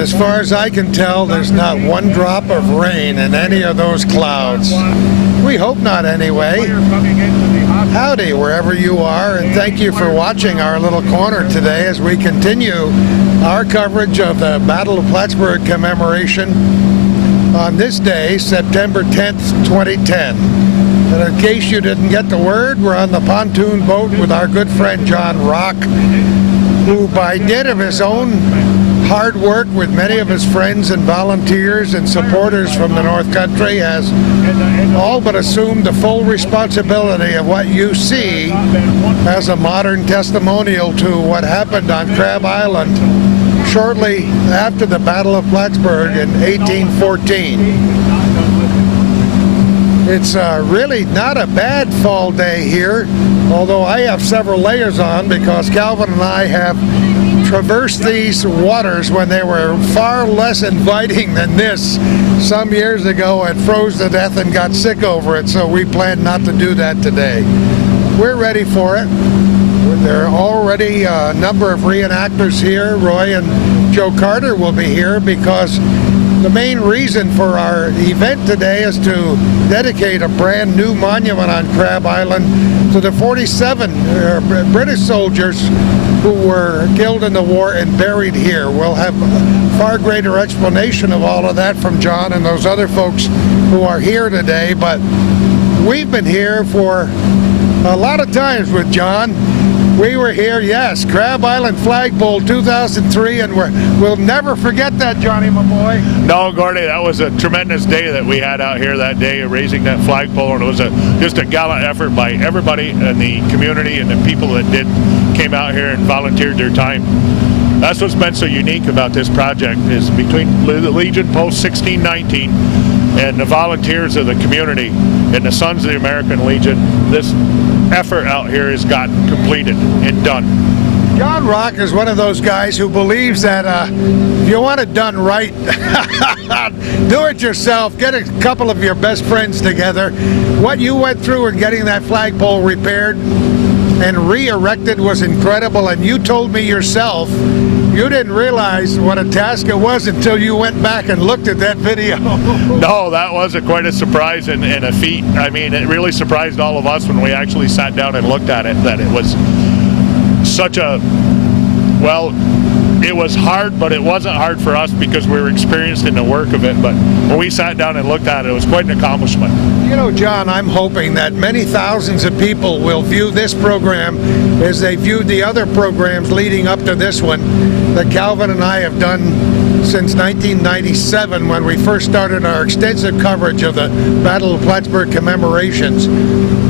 as far as I can tell, there's not one drop of rain in any of those clouds. We hope not anyway. Howdy, wherever you are, and thank you for watching our little corner today as we continue our coverage of the Battle of Plattsburgh commemoration on this day, September 10th, 2010. And in case you didn't get the word, we're on the pontoon boat with our good friend John Rock, who by dint of his own hard work with many of his friends and volunteers and supporters from the North Country has all but assumed the full responsibility of what you see as a modern testimonial to what happened on Crab Island shortly after the Battle of Plattsburgh in 1814. It's really not a bad fall day here, although I have several layers on because Calvin and I have traversed these waters when they were far less inviting than this some years ago and froze to death and got sick over it, so we plan not to do that today. We're ready for it. There are already a number of reenactors here. Roy and Joe Carter will be here because the main reason for our event today is to dedicate a brand new monument on Crab Island to the 47 British soldiers who were killed in the war and buried here. We'll have far greater explanation of all of that from John and those other folks who are here today, but we've been here for a lot of times with John. We were here, yes, Crab Island Flagpole 2003, and we'll never forget that, Johnny, my boy. No, Gordy, that was a tremendous day that we had out here that day, raising that flagpole, and it was just a gallant effort by everybody in the community and the people that came out here and volunteered their time. That's what's been so unique about this project, is between the Legion Post 1619 and the volunteers of the community and the Sons of the American Legion, this effort out here has gotten completed and done. John Rock is one of those guys who believes that if you want it done right, do it yourself. Get a couple of your best friends together. What you went through in getting that flagpole repaired and re-erected was incredible, and you told me yourself you didn't realize what a task it was until you went back and looked at that video. No, that was quite a surprise and a feat. I mean, it really surprised all of us when we actually sat down and looked at it, that it was such a, well, it was hard, but it wasn't hard for us because we were experienced in the work of it. But when we sat down and looked at it, it was quite an accomplishment. You know, John, I'm hoping that many thousands of people will view this program as they viewed the other programs leading up to this one that Calvin and I have done since 1997 when we first started our extensive coverage of the Battle of Plattsburgh commemorations.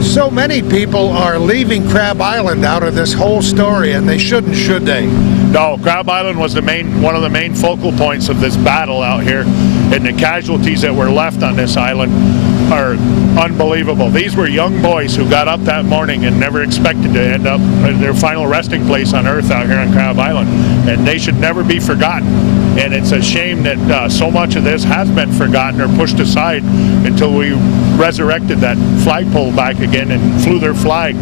So many people are leaving Crab Island out of this whole story, and they shouldn't, should they? No, Crab Island was one of the main focal points of this battle out here, and the casualties that were left on this island are unbelievable. These were young boys who got up that morning and never expected to end up at their final resting place on Earth out here on Crab Island, and they should never be forgotten. And it's a shame that so much of this has been forgotten or pushed aside until we resurrected that flagpole back again and flew their flag.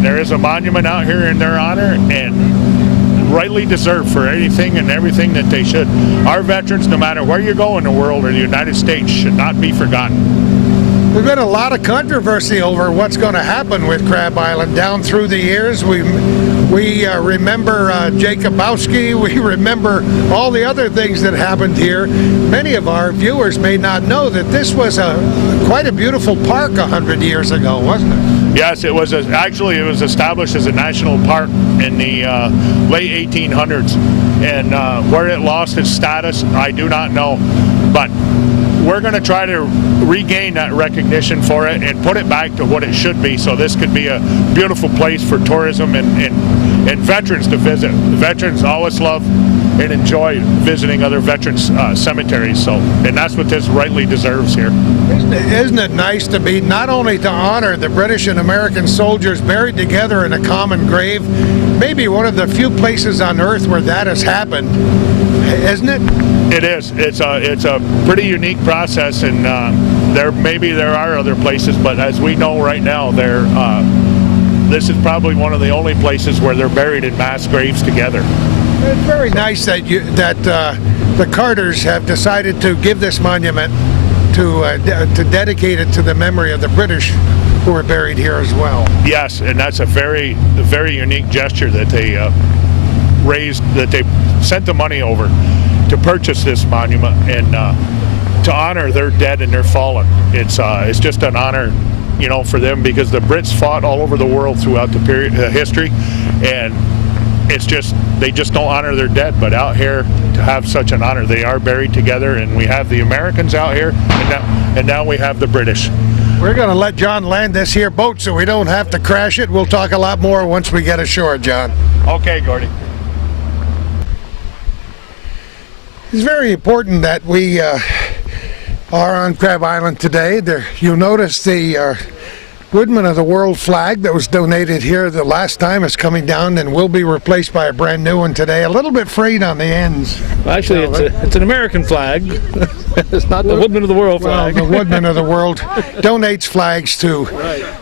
There is a monument out here in their honor, and rightly deserved for anything and everything that they should. Our veterans, no matter where you go in the world or the United States, should not be forgotten. There's been a lot of controversy over what's going to happen with Crab Island down through the years. We remember Jacobowski. We remember all the other things that happened here. Many of our viewers may not know that this was quite a beautiful park 100 years ago, wasn't it? Yes, it was. Actually, it was established as a national park in the late 1800s, and where it lost its status, I do not know. But we're going to try to regain that recognition for it and put it back to what it should be, so this could be a beautiful place for tourism and veterans to visit. The veterans always love and enjoy visiting other veterans cemeteries, so, and that's what this rightly deserves here. Isn't it nice to be not only to honor the British and American soldiers buried together in a common grave, maybe one of the few places on Earth where that has happened, isn't it? It is. It's a pretty unique process, and there are other places, but as we know right now, this is probably one of the only places where they're buried in mass graves together. It's very nice that the Carters have decided to give this monument to dedicate it to the memory of the British who were buried here as well. Yes, and that's a very unique gesture that they sent the money over to purchase this monument and to honor their dead and their fallen. It's just an honor, for them, because the Brits fought all over the world throughout the period history, and they just don't honor their dead. But out here, to have such an honor, they are buried together, and we have the Americans out here, and now we have the British. We're going to let John land this here boat so we don't have to crash it. We'll talk a lot more once we get ashore, John. Okay, Gordy. It's very important that we are on Crab Island today. You'll notice the Woodman of the World flag that was donated here the last time is coming down and will be replaced by a brand new one today. A little bit frayed on the ends. Well, actually, it's an American flag. It's not the Woodman of the World flag. Well, the Woodman of the World donates flags to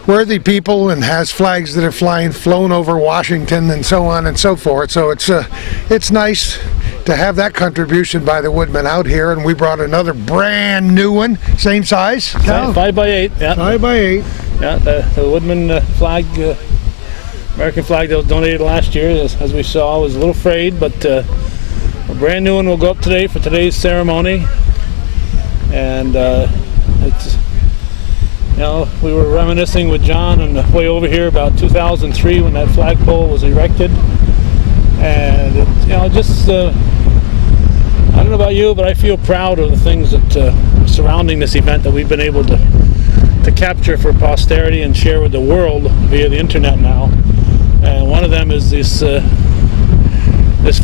worthy people and has flags that are flown over Washington and so on and so forth. So it's nice to have that contribution by the Woodman out here, and we brought another brand new one, same size. 5x8. Yeah. 5x8. Yeah, the Woodman flag, American flag that was donated last year, as we saw, was a little frayed, but a brand new one will go up today for today's ceremony. And it's, we were reminiscing with John on the way over here about 2003 when that flagpole was erected, and I don't know about you, but I feel proud of the things that surrounding this event that we've been able to capture for posterity and share with the world via the internet now. And one of them is this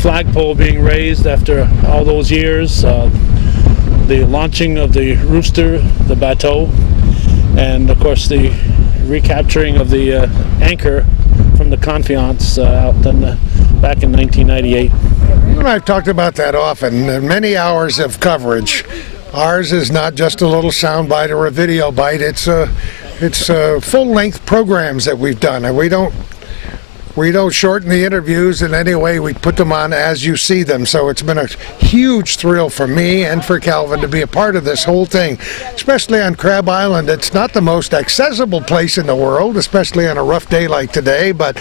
flagpole being raised after all those years, the launching of the Rooster, the bateau, and of course the recapturing of the anchor from the Confiance back in 1998. You and I have talked about that often. Many hours of coverage. Ours is not just a little soundbite or a video bite. It's full-length programs that we've done, and we don't shorten the interviews in any way. We put them on as you see them. So it's been a huge thrill for me and for Calvin to be a part of this whole thing, especially on Crab Island. It's not the most accessible place in the world, especially on a rough day like today, but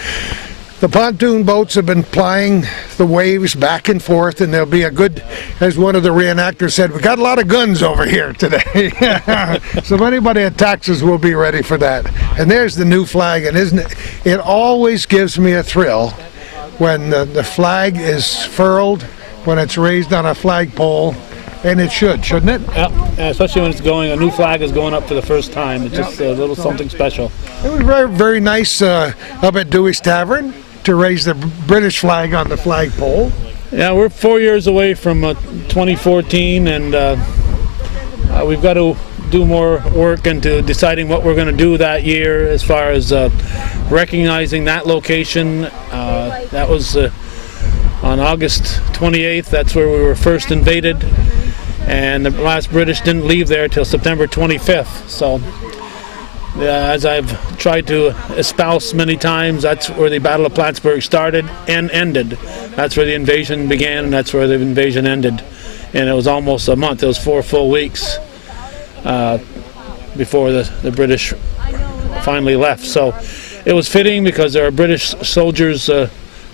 the pontoon boats have been plying the waves back and forth, and there'll be a good, as one of the reenactors said, we got a lot of guns over here today. So if anybody attacks us, we'll be ready for that. And there's the new flag, and it always gives me a thrill when the flag is furled, when it's raised on a flagpole, and it shouldn't it? Yeah, especially when a new flag is going up for the first time. It's just a little something special. It was very, very nice up at Dewey's Tavern to raise the British flag on the flagpole. Yeah, we're 4 years away from 2014, and we've got to do more work into deciding what we're going to do that year as far as recognizing that location. That was on August 28th. That's where we were first invaded, and the last British didn't leave there till September 25th. So as I've tried to espouse many times, that's where the Battle of Plattsburgh started and ended. That's where the invasion began, and that's where the invasion ended. And it was almost a month. It was 4 full weeks before the British finally left. So it was fitting because there are British soldiers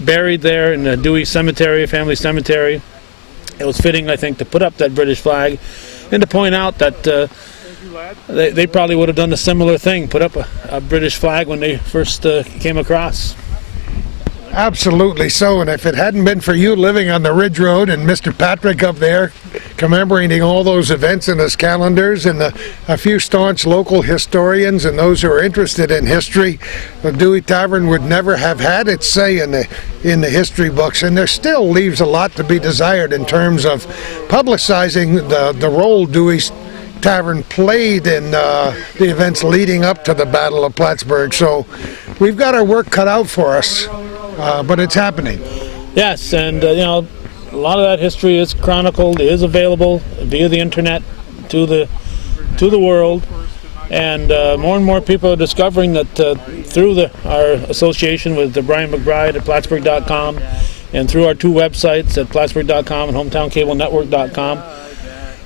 buried there in the Dewey Cemetery, family cemetery. It was fitting, I think, to put up that British flag and to point out that they probably would have done a similar thing, put up a British flag when they first came across. Absolutely so, and if it hadn't been for you living on the Ridge Road and Mr. Patrick up there commemorating all those events in his calendars and a few staunch local historians and those who are interested in history, the Dewey Tavern would never have had its say in the history books, and there still leaves a lot to be desired in terms of publicizing the role Dewey's Tavern played in the events leading up to the Battle of Plattsburgh. So we've got our work cut out for us, but it's happening. Yes, and a lot of that history is chronicled, is available via the internet to the world, and more and more people are discovering that through our association with Brian McBride at Plattsburgh.com And through our two websites at Plattsburgh.com and HometownCableNetwork.com,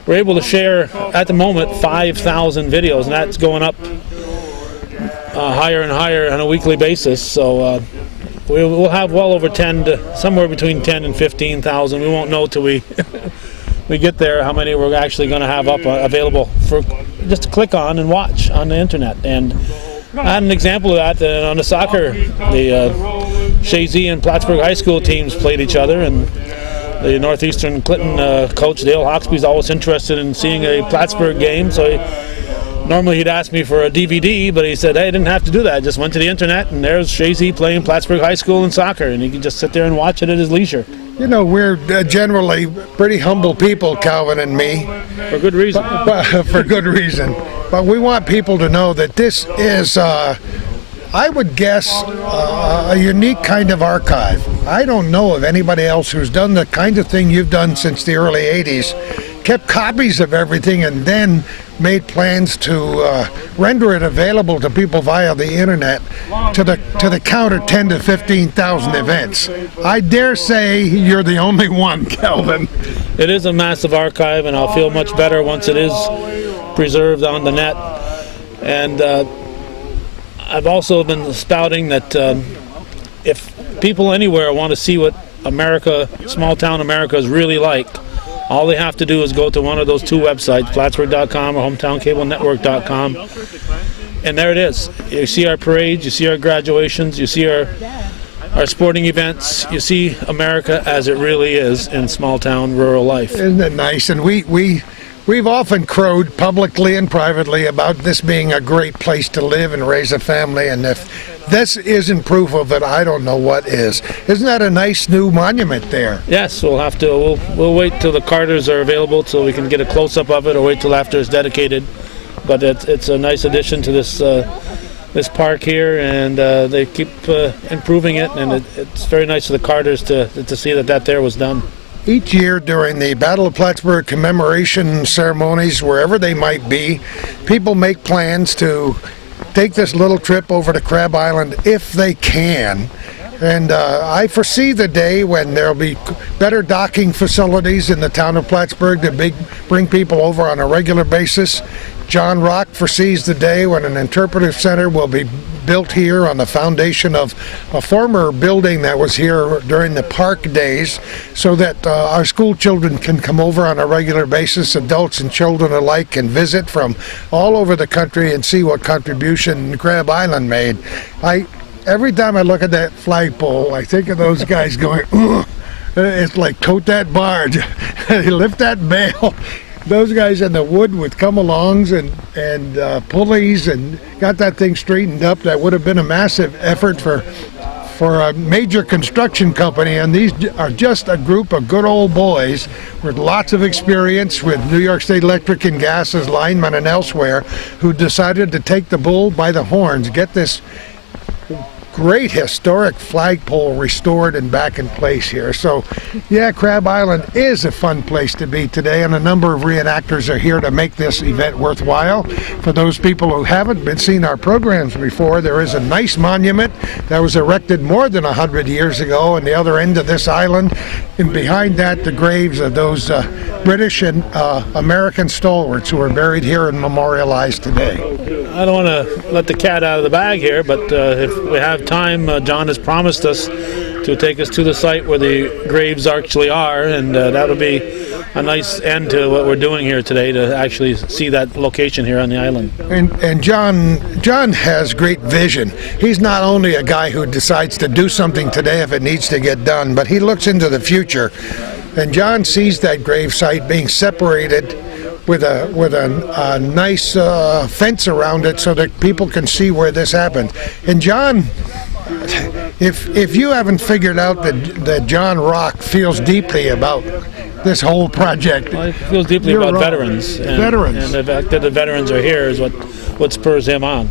we're able to share, at the moment, 5,000 videos, and that's going up higher and higher on a weekly basis. So we'll have well over 10 to somewhere between 10 and 15,000. We won't know till we we get there how many we're actually going to have up available for just to click on and watch on the internet. And I had an example of that on the soccer. The Shazy and Plattsburgh High School teams played each other, and the Northeastern Clinton coach Dale Hawksby's always interested in seeing a Plattsburgh game, so normally he'd ask me for a DVD, but he said, hey, I didn't have to do that. I just went to the internet, and there's Shazy playing Plattsburgh High School in soccer, and he could just sit there and watch it at his leisure. You know, we're generally pretty humble people, Calvin and me. For good reason. For good reason. But we want people to know that this is, I would guess, a unique kind of archive. I don't know of anybody else who's done the kind of thing you've done since the early 80s, kept copies of everything, and then made plans to render it available to people via the internet to the count of 10 to 15,000 events. I dare say you're the only one, Calvin. It is a massive archive, and I'll feel much better once it is preserved on the net. And I've also been spouting that if people anywhere want to see what America, small town America, is really like, all they have to do is go to one of those two websites, Plattsburgh.com or HometownCableNetwork.com, and there it is. You see our parades, you see our graduations, you see our sporting events, you see America as it really is in small town rural life. Isn't it nice? And we've often crowed publicly and privately about this being a great place to live and raise a family, and if this isn't proof of it, I don't know what is. Isn't that a nice new monument there? Yes, we'll wait till the Carters are available so we can get a close-up of it, or wait till after it's dedicated. But it's a nice addition to this park here, and they keep improving it, and it's very nice for the Carters to see that there was done. Each year during the Battle of Plattsburgh commemoration ceremonies, wherever they might be, people make plans to take this little trip over to Crab Island if they can. And I foresee the day when there'll be better docking facilities in the town of Plattsburgh to bring people over on a regular basis. John Rock foresees the day when an interpretive center will be built here on the foundation of a former building that was here during the park days, so that our school children can come over on a regular basis, adults and children alike can visit from all over the country and see what contribution Crab Island made. Every time I look at that flagpole, I think of those guys going, ugh. It's like tote that barge, lift that bale. Those guys in the wood with come-alongs and pulleys and got that thing straightened up. That would have been a massive effort for a major construction company, and these are just a group of good old boys with lots of experience with New York State Electric and Gas as linemen and elsewhere, who decided to take the bull by the horns, get this great historic flagpole restored and back in place here. So yeah, Crab Island is a fun place to be today, and a number of reenactors are here to make this event worthwhile. For those people who haven't been seeing our programs before, there is a nice monument that was erected more than 100 years ago on the other end of this island, and behind that the graves of those British and American stalwarts who are buried here and memorialized today. I don't want to let the cat out of the bag here, but if we have time, John has promised us to take us to the site where the graves actually are, and that'll be a nice end to what we're doing here today, to actually see that location here on the island. And John has great vision. He's not only a guy who decides to do something today if it needs to get done, but he looks into the future. And John sees that grave site being separated with a nice fence around it so that people can see where this happened. And John, if you haven't figured out that John Rock feels deeply about this whole project, well, he feels deeply about veterans. And the fact that the veterans are here is what spurs him on.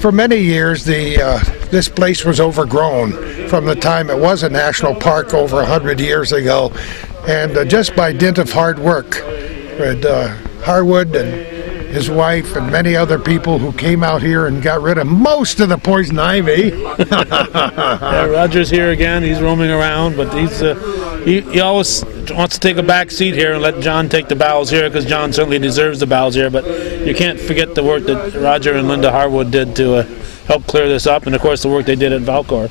For many years, this place was overgrown from the time it was a national park over 100 years ago, and just by dint of hard work, with Harwood and his wife, and many other people who came out here and got rid of most of the poison ivy. Yeah, Roger's here again. He's roaming around, but he always wants to take a back seat here and let John take the bows here, because John certainly deserves the bows here. But you can't forget the work that Roger and Linda Harwood did to help clear this up, and of course the work they did at Valcor.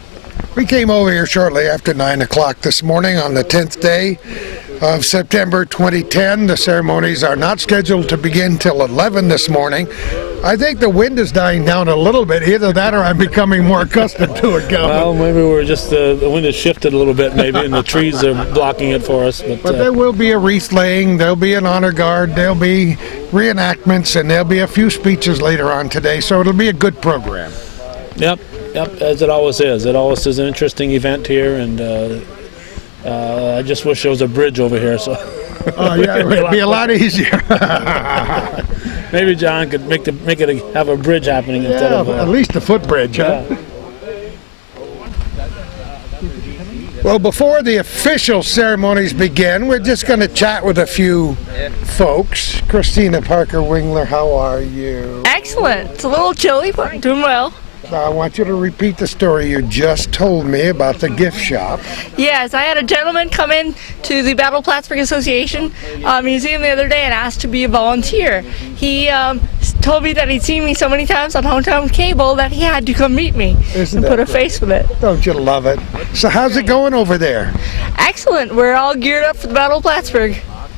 We came over here shortly after 9 o'clock this morning on the 10th day of September 2010. The ceremonies are not scheduled to begin till 11 this morning. I think the wind is dying down a little bit. Either that or I'm becoming more accustomed to it, Calvin. Well, maybe we're just the wind has shifted a little bit, maybe, and the trees are blocking it for us. But there will be a wreath laying, there'll be an honor guard, there'll be reenactments, and there'll be a few speeches later on today, so it'll be a good program. Yep, as it always is. It always is an interesting event here, and I just wish there was a bridge over here. So. Oh yeah, it would be a lot easier. Maybe John could have a bridge happening instead of at least a footbridge, huh? Yeah. Well, before the official ceremonies begin, we're just going to chat with a few folks. Christina Parker-Wingler, how are you? Excellent. It's a little chilly, but doing well. I want you to repeat the story you just told me about the gift shop. Yes, I had a gentleman come in to the Battle Plattsburgh Association museum the other day and asked to be a volunteer. He told me that he'd seen me so many times on hometown cable that he had to come meet me Isn't and that put a great? face with it. Don't you love it? So how's it going over there? Excellent. We're all geared up for the Battle of Plattsburgh.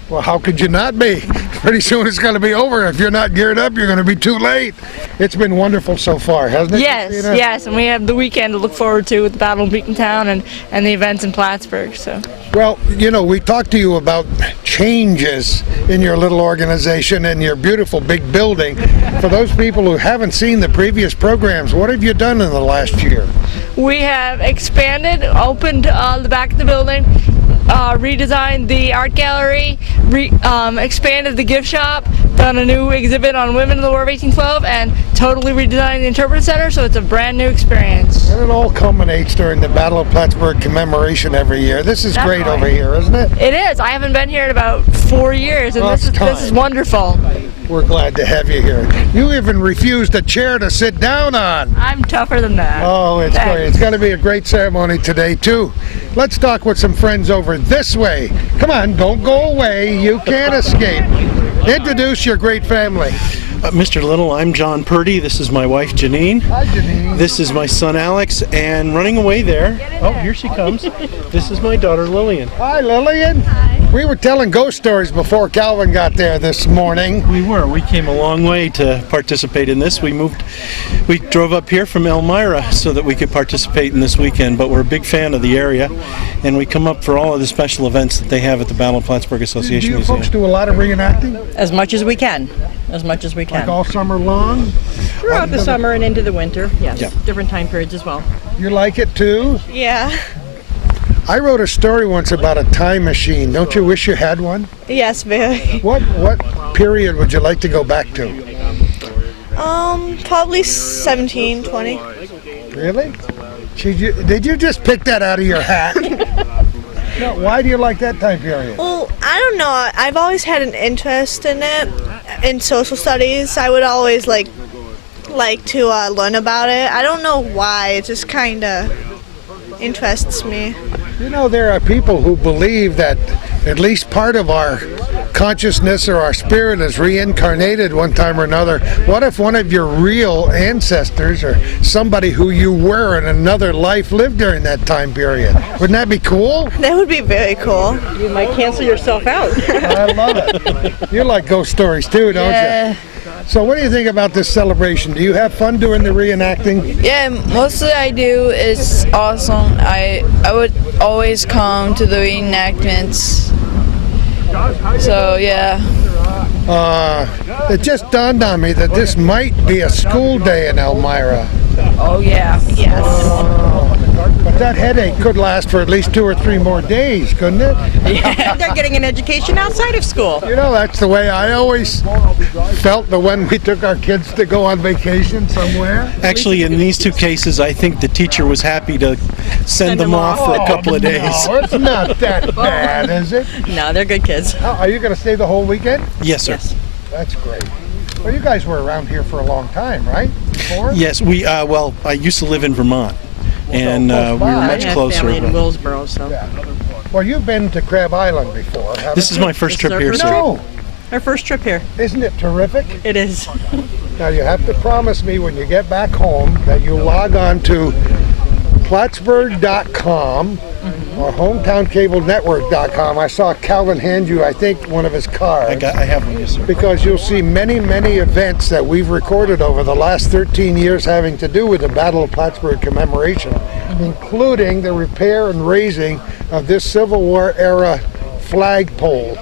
Well, how could you not be? Pretty soon it's going to be over. If you're not geared up, you're going to be too late. It's been wonderful so far, hasn't it? Yes, Christina? yes, and we have the weekend to look forward to with the Battle of Beacontown and the events in Plattsburgh. So. Well, you know, we talked to you about changes in your little organization and your beautiful big building. For those people who haven't seen the previous programs, what have you done in the last year? We have expanded, opened the back of the building, redesigned the art gallery, expanded the gift shop, done a new exhibit on women in the War of 1812, and totally redesigned the Interpretive Center, so it's a brand new experience. And it all culminates during the Battle of Plattsburgh commemoration every year. This is great over here, isn't it? It is. I haven't been here in about 4 years, and Well, this it's is time. wonderful. We're glad to have you here. You even refused a chair to sit down on. I'm tougher than that. Oh, it's Thanks. great. It's going to be a great ceremony today, too. Let's talk with some friends over this way. Come on, don't go away. You can't escape. Introduce your great family. Mr. Little, I'm John Purdy. This is my wife, Janine. Hi, Janine. This is my son, Alex. And running away there, oh, here she comes. This is my daughter, Lillian. Hi, Lillian. We were telling ghost stories before Calvin got there this morning. We came a long way to participate in this. We drove up here from Elmira so that we could participate in this weekend, but we're a big fan of the area, and we come up for all of the special events that they have at the Battle of Plattsburgh Do Association you Museum. folks do a lot of reenacting? As much as we can. As much as we Like can. all summer long? Throughout the summer and into the winter, yes. Yeah. Different time periods as well. You like it too? Yeah. I wrote a story once about a time machine. Don't you wish you had one? Yes, very. What period would you like to go back to? Probably 17, 20. Really? Did you just pick that out of your hat? No, why do you like that time period? Well, I don't know. I've always had an interest in it, in social studies. I would always like to learn about it. I don't know why. It just kind of interests me. You know, there are people who believe that at least part of our consciousness or our spirit is reincarnated one time or another. What if one of your real ancestors or somebody who you were in another life lived during that time period? Wouldn't that be cool? That would be very cool. You might cancel yourself out. I love it. You like ghost stories too, don't you? So what do you think about this celebration? Do you have fun doing the reenacting? Yeah, mostly I do. It's awesome. I would always come to the reenactments. So yeah. It just dawned on me that this might be a school day in Elmira. Oh yeah. Yes. But that headache could last for at least 2 or 3 more days, couldn't it? They're getting an education outside of school. You know, that's the way I always felt that when we took our kids to go on vacation somewhere. Actually, in these two cases, I think the teacher was happy to send them off for a couple of days. No, it's not that bad, is it? No, they're good kids. Are you going to stay the whole weekend? Yes, sir. That's great. Well, Well, you guys were around here for a long time, right? Before? Yes, well, I used to live in Vermont, and close we were by. much I have closer. family in Willsboro, so. Yeah. Well, you've been to Crab Island before, haven't This is you? my first This trip is our here, first sir. No. Our first trip here. Isn't it terrific? It is. Now, you have to promise me when you get back home that you log on to Plattsburgh.com or HometownCableNetwork.com. I saw Calvin hand you, I think, one of his cards. I have one, yes, sir. Because you'll see many, many events that we've recorded over the last 13 years having to do with the Battle of Plattsburgh commemoration, including the repair and raising of this Civil War era flagpole.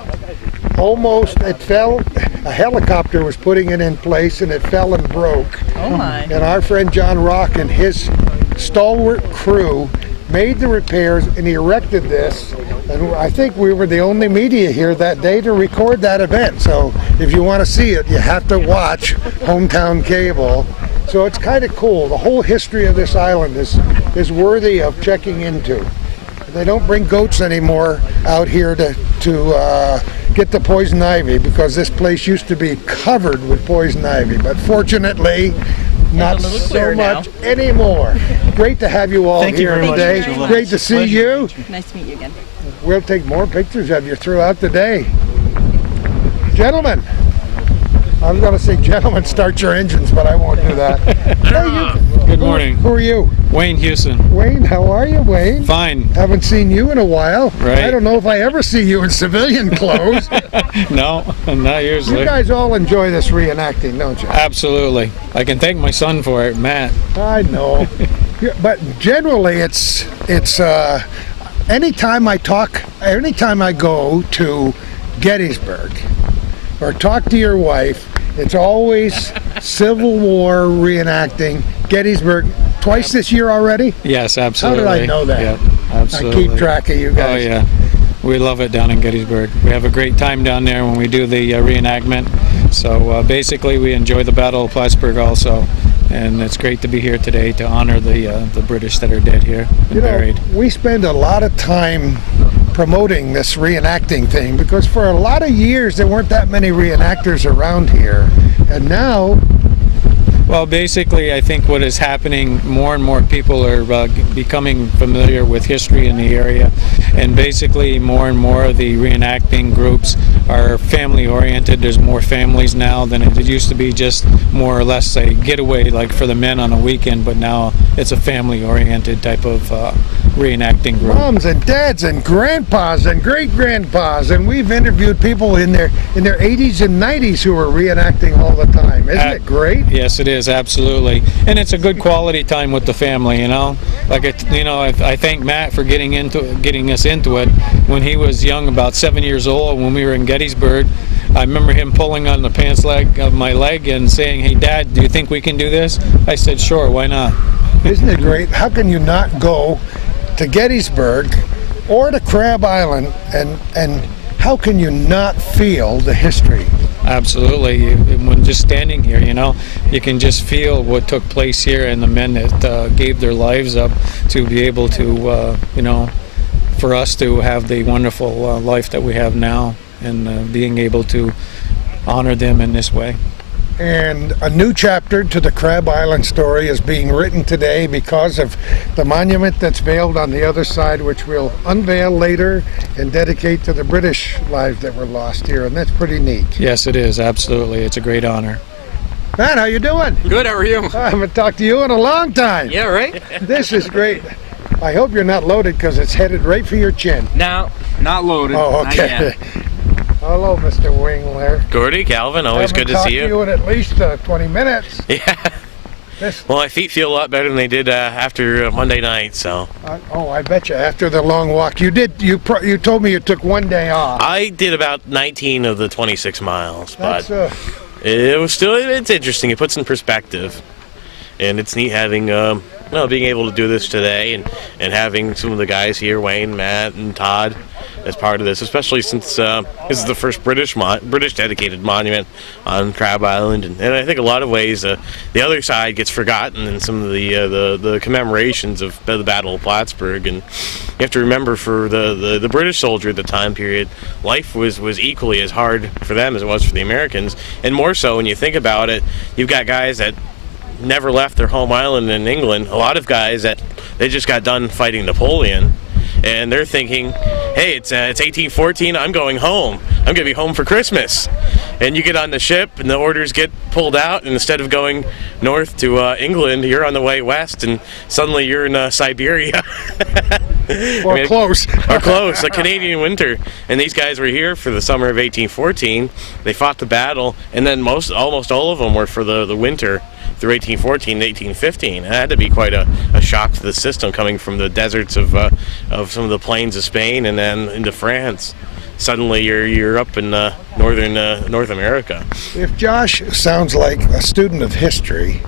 Almost, it fell, a helicopter was putting it in place and it fell and broke. Oh my. And our friend John Rock and his stalwart crew made the repairs and erected this. And I think we were the only media here that day to record that event. So if you want to see it, you have to watch Hometown Cable. So it's kind of cool. The whole history of this island is worthy of checking into. They don't bring goats anymore out here to get the poison ivy, because this place used to be covered with poison ivy. But fortunately, not a little so clearer now. much anymore. Great to have you all Thank you here very much, today. Mr. Lance. Great to see Pleasure you. to meet you. Nice to meet you again. We'll take more pictures of you throughout the day. Gentlemen, I was going to say, gentlemen, start your engines, but I won't do that. Hey, Good morning. Who are you? Wayne Houston. Wayne, how are you, Wayne? Fine. Haven't seen you in a while. Right. I don't know if I ever see you in civilian clothes. No, not You usually. guys all enjoy this reenacting, don't you? Absolutely. I can thank my son for it, Matt. I know. Yeah, but generally, it's anytime I go to Gettysburg or talk to your wife, it's always Civil War reenacting. Gettysburg, twice this year already? Yes, absolutely. How did I know that? Yep, absolutely. I keep track of you guys. Oh, yeah. We love it down in Gettysburg. We have a great time down there when we do the reenactment. So basically, we enjoy the Battle of Plattsburgh also. And it's great to be here today to honor the British that are dead here and You know, buried. we spend a lot of time promoting this reenacting thing because for a lot of years there weren't that many reenactors around here. And now, Well, basically, I think what is happening, more and more people are becoming familiar with history in the area, and basically more and more of the reenacting groups are family-oriented. There's more families now than it used to be just more or less a getaway, like for the men on a weekend, but now it's a family-oriented type of reenacting group. moms and dads and grandpas and great-grandpas, and we've interviewed people in their 80s and 90s who are reenacting all the time. Isn't it great? Yes, it is, absolutely. And it's a good quality time with the family, you know. Like, I thank Matt for getting us into it. When he was young, about 7 years old, when we were in Gettysburg, I remember him pulling on the pants leg of my leg and saying, "Hey, Dad, do you think we can do this?" I said, "Sure, why not?" Isn't it great? How can you not go to Gettysburg or to Crab Island, and how can you not feel the history? Absolutely. When just standing here, you know, you can just feel what took place here and the men that gave their lives up to be able to, for us to have the wonderful life that we have now, and being able to honor them in this way. And a new chapter to the Crab Island story is being written today because of the monument that's veiled on the other side, which we'll unveil later and dedicate to the British lives that were lost here, and that's pretty neat. Yes, it is, absolutely. It's a great honor. Matt, how you doing? Good, how are you? I haven't talked to you in a long time. Yeah, right? This is great. I hope you're not loaded because it's headed right for your chin. No, not loaded. Oh, Not okay. yet. Hello, Mr. Wingler. Gordy, Calvin, always good to see Haven't talked to you in at least 20 minutes. Yeah. This, Well, my feet feel a lot better than they did after Monday night, so. I bet you after the long walk. You did. You told me you took one day off. I did about 19 of the 26 miles, That's but it's interesting. It puts in perspective. And it's neat having being able to do this today and having some of the guys here, Wayne, Matt, and Todd, as part of this, especially since this is the first British dedicated monument on Crab Island, and I think a lot of ways the other side gets forgotten in some of the commemorations of the Battle of Plattsburgh. And you have to remember, for the British soldier at the time period, life was equally as hard for them as it was for the Americans, and more so when you think about it. You've got guys that never left their home island in England, a lot of guys that they just got done fighting Napoleon, and they're thinking, hey, it's 1814, I'm going home. I'm going to be home for Christmas. And you get on the ship and the orders get pulled out, and instead of going north to England, you're on the way west, and suddenly you're in Siberia. Or close. Or close, a Canadian winter. And these guys were here for the summer of 1814. They fought the battle, and then almost all of them were for the winter through 1814 to 1815. It had to be quite a shock to the system, coming from the deserts of some of the plains of Spain and then into France. Suddenly you're up in northern North America. If Josh sounds like a student of history,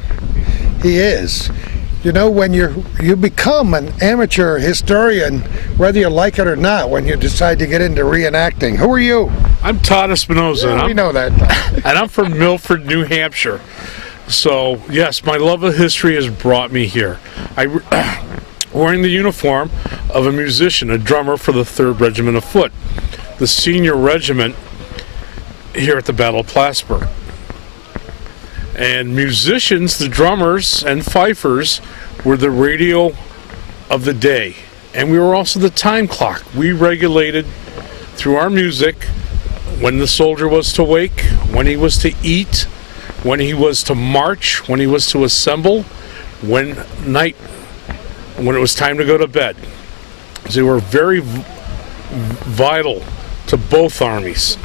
he is. You know, when you become an amateur historian, whether you like it or not, when you decide to get into reenacting. Who are you? I'm Todd Espinoza. Yeah, we know that. And I'm from Milford, New Hampshire. So, yes, my love of history has brought me here. Wearing the uniform of a musician, a drummer for the 3rd Regiment of Foot, the senior regiment here at the Battle of Plattsburgh. And musicians, the drummers and fifers, were the radio of the day. And we were also the time clock. We regulated through our music when the soldier was to wake, when he was to eat, when he was to march, when he was to assemble, when it was time to go to bed. They were very vital to both armies,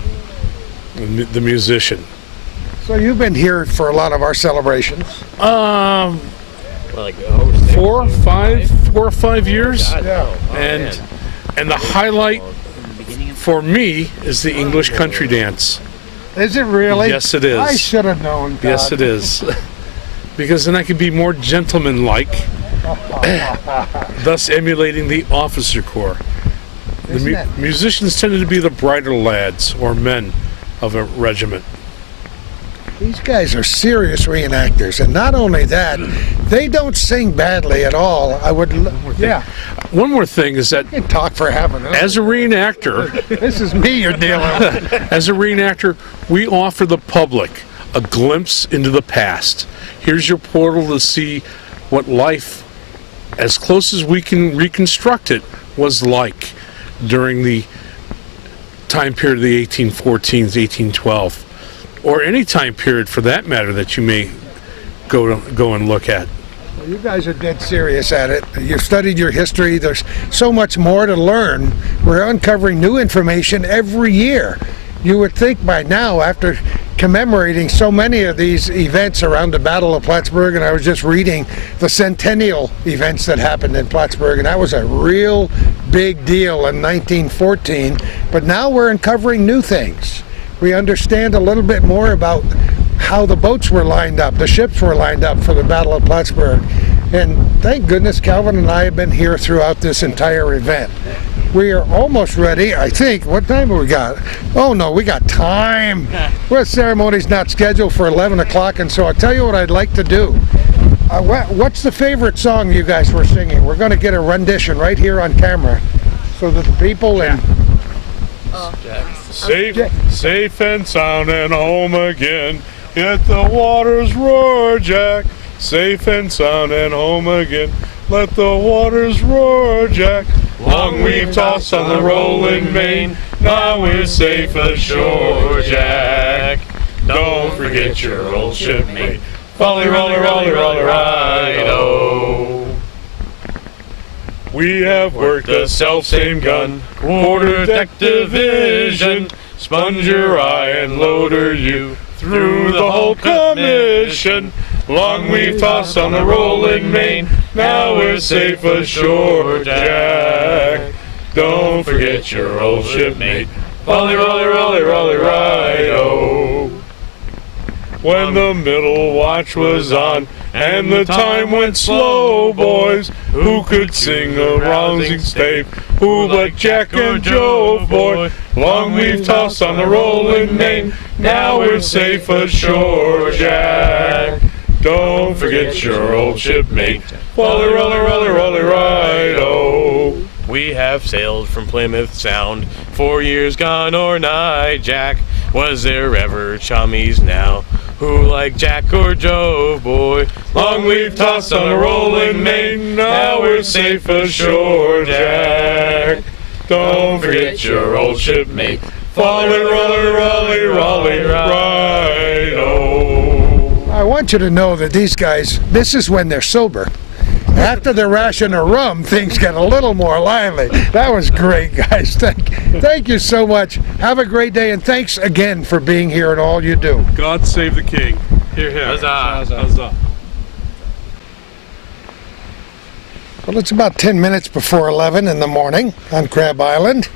the musician. So you've been here for a lot of our celebrations. Like 4 or 5 years. Yeah. And the highlight for me is the English country dance. Is it really? Yes, it is. I should have known, Todd. Yes, it is. Because then I can be more gentlemanlike, thus emulating the officer corps. The musicians tended to be the brighter lads or men of a regiment. These guys are serious reenactors, and not only that, they don't sing badly at all. One more thing is that I can talk for half an hour. as a reenactor, This is me you're dealing with. as a reenactor, we offer the public a glimpse into the past. Here's your portal to see what life, as close as we can reconstruct it, was like during the time period of the 1814s, 1812, or any time period for that matter that you may go and look at. Well, you guys are dead serious at it. You've studied your history. There's so much more to learn. We're uncovering new information every year. You would think by now, after commemorating so many of these events around the Battle of Plattsburgh, and I was just reading the centennial events that happened in Plattsburgh, and that was a real big deal in 1914, but now we're uncovering new things. We understand a little bit more about how the boats were lined up, the ships were lined up for the Battle of Plattsburgh, and thank goodness Calvin and I have been here throughout this entire event. We are almost ready, I think. What time have we got? Oh no, we got time. Well, ceremony's not scheduled for 11 o'clock, and so I'll tell you what I'd like to do. What's the favorite song you guys were singing? We're going to get a rendition right here on camera so that the people and... Safe and sound and home again. Let the waters roar, Jack. Safe and sound and home again. Let the waters roar, Jack. Long we've tossed on the rolling main. Now we're safe ashore, Jack. Don't forget your old shipmate. Rolly, rolly, rolly, rolly, ride-o. We have worked the self-same gun, quarter deck division, sponger I and loader you, through the whole commission. Long we've tossed on the rolling main, now we're safe ashore, Jack. Don't forget your old shipmate, rolly, rolly, rolly, rolly, ride-o. when the middle watch was on, and the time went slow, boys. Who could sing a rousing stave? Who but Jack and Joe, boy? Long we've tossed on the rolling main, now we're safe ashore, Jack. Don't forget your old shipmate. Rolly, rolly, rolly, rolly, right-o. We have sailed from Plymouth Sound 4 years gone or nigh, Jack. Was there ever chummies now who like Jack or Joe, boy? Long we've tossed on a rolling main, now we're safe ashore, Jack. Don't forget your old shipmate. Rolly, rolly, rolly, rolly, right-o. I want you to know that these guys, this is when they're sober. After the ration of rum, things get a little more lively. That was great, guys. Thank you so much. Have a great day, and thanks again for being here and all you do. God save the king. Hear him. Huzzah. Huzzah. Well, it's about 10 minutes before 11 in the morning on Crab Island.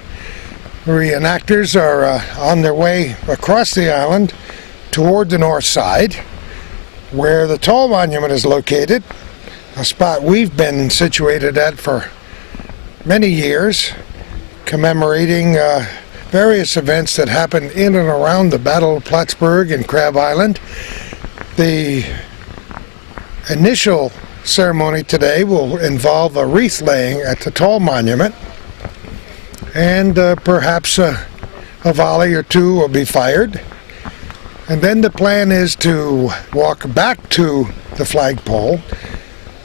Reenactors are on their way across the island toward the north side, where the tall monument is located. A spot we've been situated at for many years, commemorating various events that happened in and around the Battle of Plattsburgh and Crab Island. The initial ceremony today will involve a wreath laying at the tall monument, and perhaps a volley or two will be fired. And then the plan is to walk back to the flagpole,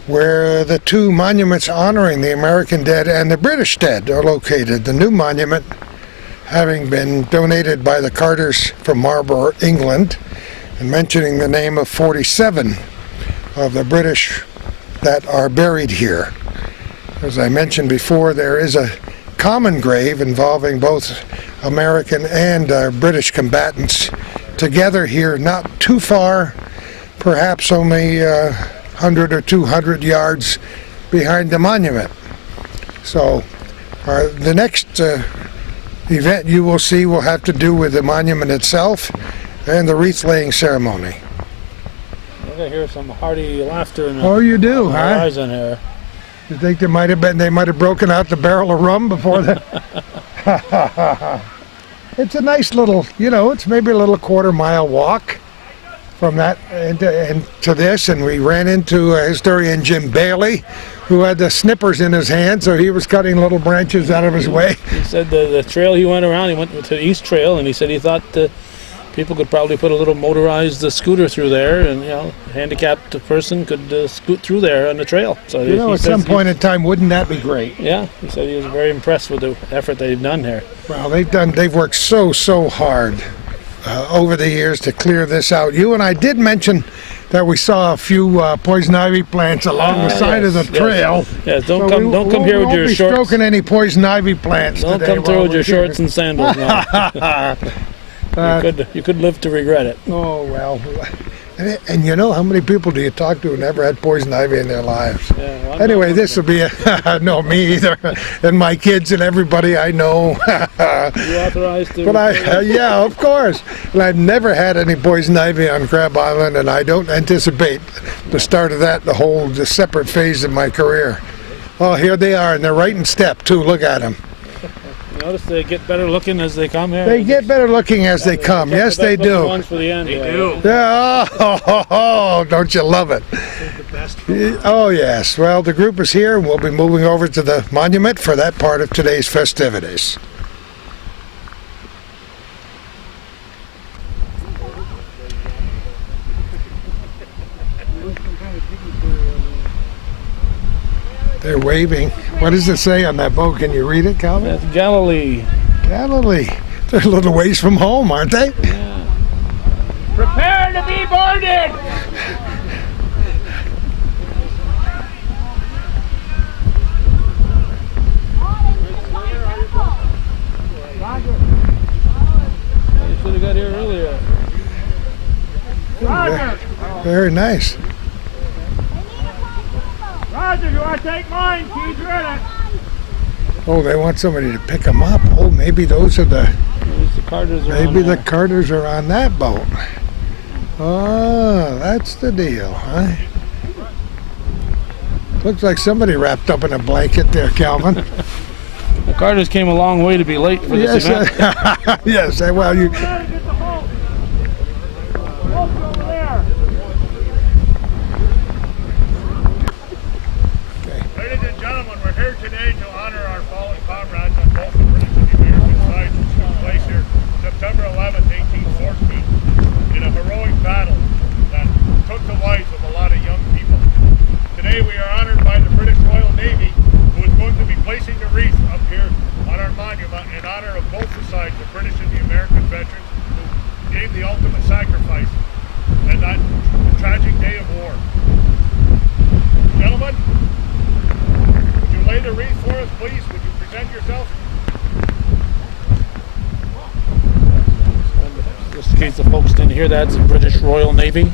where the two monuments honoring the American dead and the British dead are located. The new monument having been donated by the Carters from Marlborough, England, and mentioning the name of 47 of the British that are buried here. As I mentioned before, there is a common grave involving both American and British combatants together here, not too far, perhaps only 100 or 200 yards behind the monument. So the next event you will see will have to do with the monument itself and the wreath laying ceremony. I hear some hearty laughter in the You do, huh? horizon here. You think they might have broken out the barrel of rum before the... It's a nice little, it's maybe a little quarter-mile walk from that and to this, and we ran into historian Jim Bailey, who had the snippers in his hand, so he was cutting little branches out of his way. He said the trail he went around, he went to the East Trail, and he said he thought people could probably put a little motorized scooter through there, and a handicapped person could scoot through there on the trail. So at some point in time, wouldn't that be great? Yeah, he said he was very impressed with the effort they've done here. Well, they've worked so hard over the years to clear this out. You and I did mention that we saw a few poison ivy plants along the side of the trail. Yes, don't come here with your shorts. Don't be stroking any poison ivy plants Don't today come through with your shorts and sandals now. You could live to regret it. Oh, well. And you know, how many people do you talk to who never had poison ivy in their lives? Yeah, well, anyway, this will be no, me either, and my kids and everybody I know. You authorized to? But yeah, of course. And I've never had any poison ivy on Crab Island, and I don't anticipate the start of that, the separate phase of my career. Oh, here they are, and they're right in step too. Look at them. Notice they get better looking as they come here. They get better looking as they come. Yes, they do. Ones for the end. They do. Yeah, don't you love it? Oh, yes. Well, the group is here, and we'll be moving over to the monument for that part of today's festivities. They're waving. What does it say on that boat? Can you read it, Calvin? That's Galilee. Galilee. They're a little ways from home, aren't they? Yeah. Prepare to be boarded! You should have got here earlier. Roger! Very nice. Roger, you want to take mine? Keys ready. Oh, they want somebody to pick them up. Oh, maybe those are the... The Carters are Maybe on the there. Carters are on that boat. Oh, that's the deal, huh? Looks like somebody wrapped up in a blanket there, Calvin. The Carters came a long way to be late for this event. Yes, well, you... Get the boat. Boat's over there. Ladies and gentlemen, we're here today to honor our fallen comrades on both the British and the American sides, which took place here September 11th, 1814, in a heroic battle that took the lives of a lot of young people. Today we are honored by the British Royal Navy, who is going to be placing the wreath up here on our monument in honor of both the sides, the British and the American veterans who gave the ultimate sacrifice in that tragic day of war. Gentlemen, would you lay the wreath for us, please? Would you present yourself? Just in case the folks didn't hear that, it's the British Royal Navy.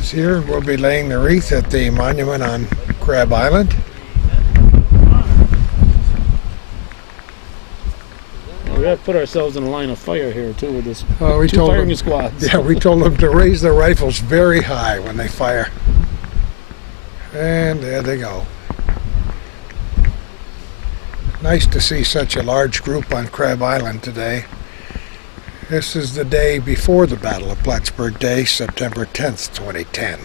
is here, and we'll be laying the wreath at the monument on Crab Island. We have to put ourselves in a line of fire here too with this We two told firing them, squads. yeah, we told them to raise their rifles very high when they fire. And there they go. Nice to see such a large group on Crab Island today. This is the day before the Battle of Plattsburgh Day, September 10th, 2010.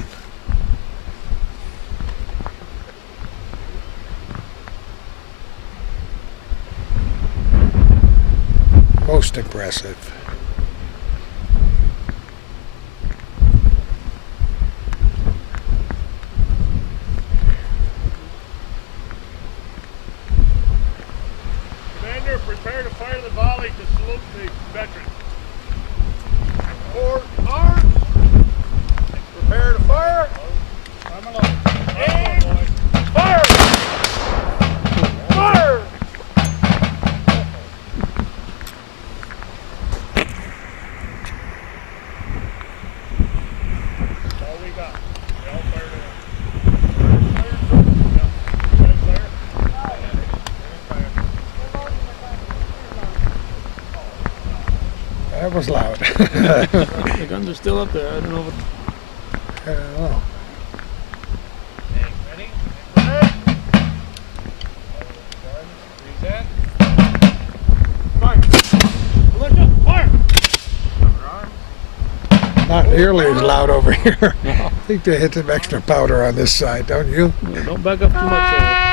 Most impressive. Commander, prepare to fire the volley to salute the veterans. For arms! Prepare to fire! I'm alone. Aim! Fire! Fire! All we got. They all fired away. That was loud. The guns are still up there. I don't know what. Oh. Ready? Reset. Fire! Fire! Not nearly as loud over here. I think they hit some extra powder on this side, don't you? Don't back up too much there.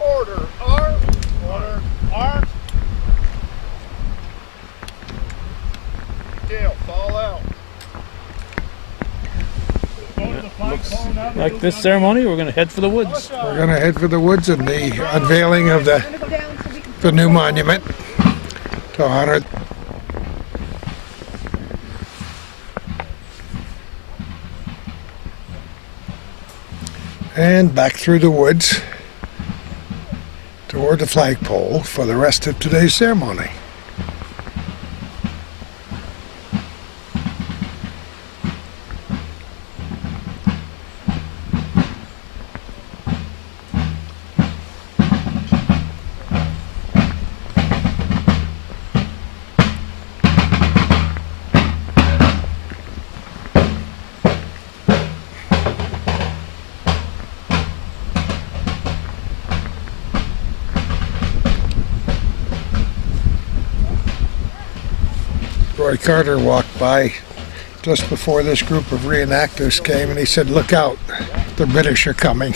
Order, arms! Order, arms! Gale, fall out. Like this ceremony, we're going to head for the woods. We're going to head for the woods and the unveiling of the new monument to honor. And back through the woods toward the flagpole for the rest of today's ceremony. Roy Carter walked by just before this group of reenactors came, and he said, "Look out, the British are coming."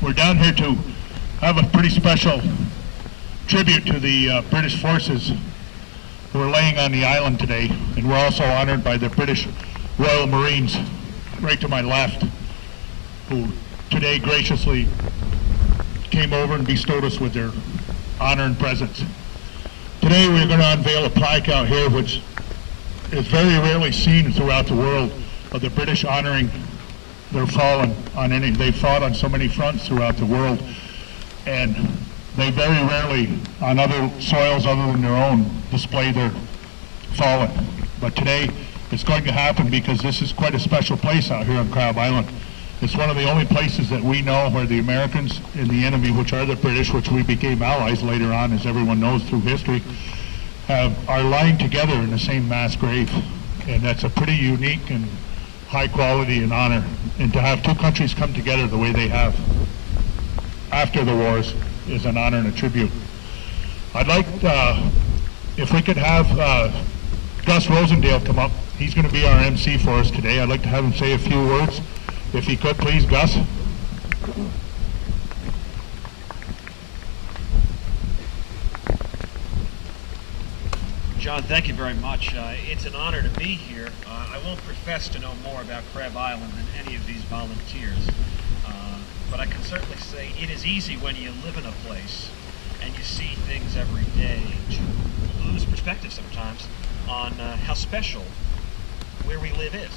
We're down here to have a pretty special tribute to the British forces who are laying on the island today, and we're also honored by the British Royal Marines right to my left, who today graciously came over and bestowed us with their honor and presence. Today we're going to unveil a plaque out here which is very rarely seen throughout the world, of the British honoring their fallen on any. They fought on so many fronts throughout the world, and they very rarely on other soils other than their own display their fallen. But today it's going to happen because this is quite a special place out here on Crab Island. It's one of the only places that we know where the Americans and the enemy, which are the British, which we became allies later on, as everyone knows through history, are lying together in the same mass grave. And that's a pretty unique and high quality and honor. And to have two countries come together the way they have after the wars is an honor and a tribute. I'd like, if we could have Gus Rosendale come up. He's going to be our MC for us today. I'd like to have him say a few words. If he could, please, Gus. John, thank you very much. It's an honor to be here. I won't profess to know more about Crab Island than any of these volunteers, but I can certainly say it is easy when you live in a place and you see things every day to lose perspective sometimes on how special where we live is.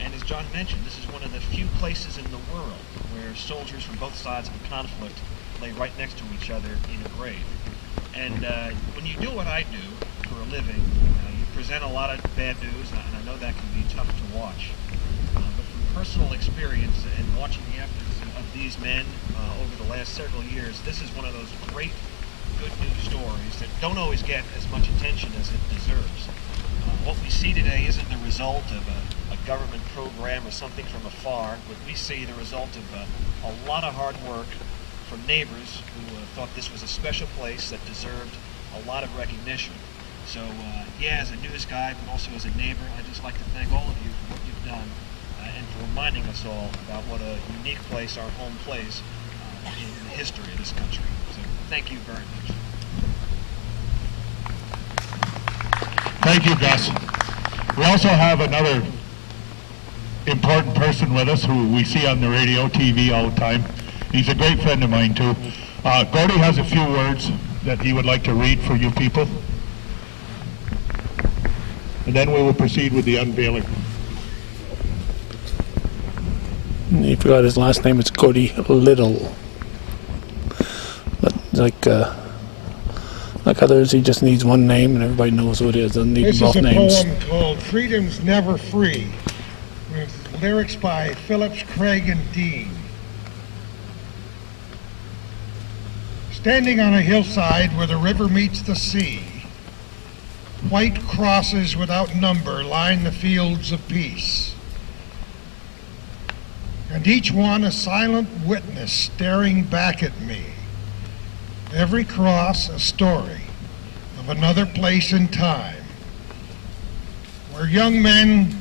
And as John mentioned, this is one of the few places in the world where soldiers from both sides of a conflict lay right next to each other in a grave. And when you do what I do for a living, you present a lot of bad news, and I know that can be tough to watch. But from personal experience and watching the efforts of these men over the last several years, this is one of those great good news stories that don't always get as much attention as it deserves. What we see today isn't the result of a government program or something from afar, but we see the result of a lot of hard work from neighbors who thought this was a special place that deserved a lot of recognition. So yeah, as a news guy, but also as a neighbor, I'd just like to thank all of you for what you've done and for reminding us all about what a unique place our home plays in the history of this country. So thank you very much. Thank you, Gus. We also have another important person with us who we see on the radio, TV all the time. He's a great friend of mine too. Gordy has a few words that he would like to read for you people. And then we will proceed with the unveiling. He forgot his last name. It's Cody Little. But like others, he just needs one name and everybody knows who it is. Doesn't need This both is a names. poem called Freedom's Never Free, with lyrics by Phillips, Craig, and Dean. Standing on a hillside where the river meets the sea, white crosses without number line the fields of peace, and each one a silent witness staring back at me. Every cross a story of another place and time, where young men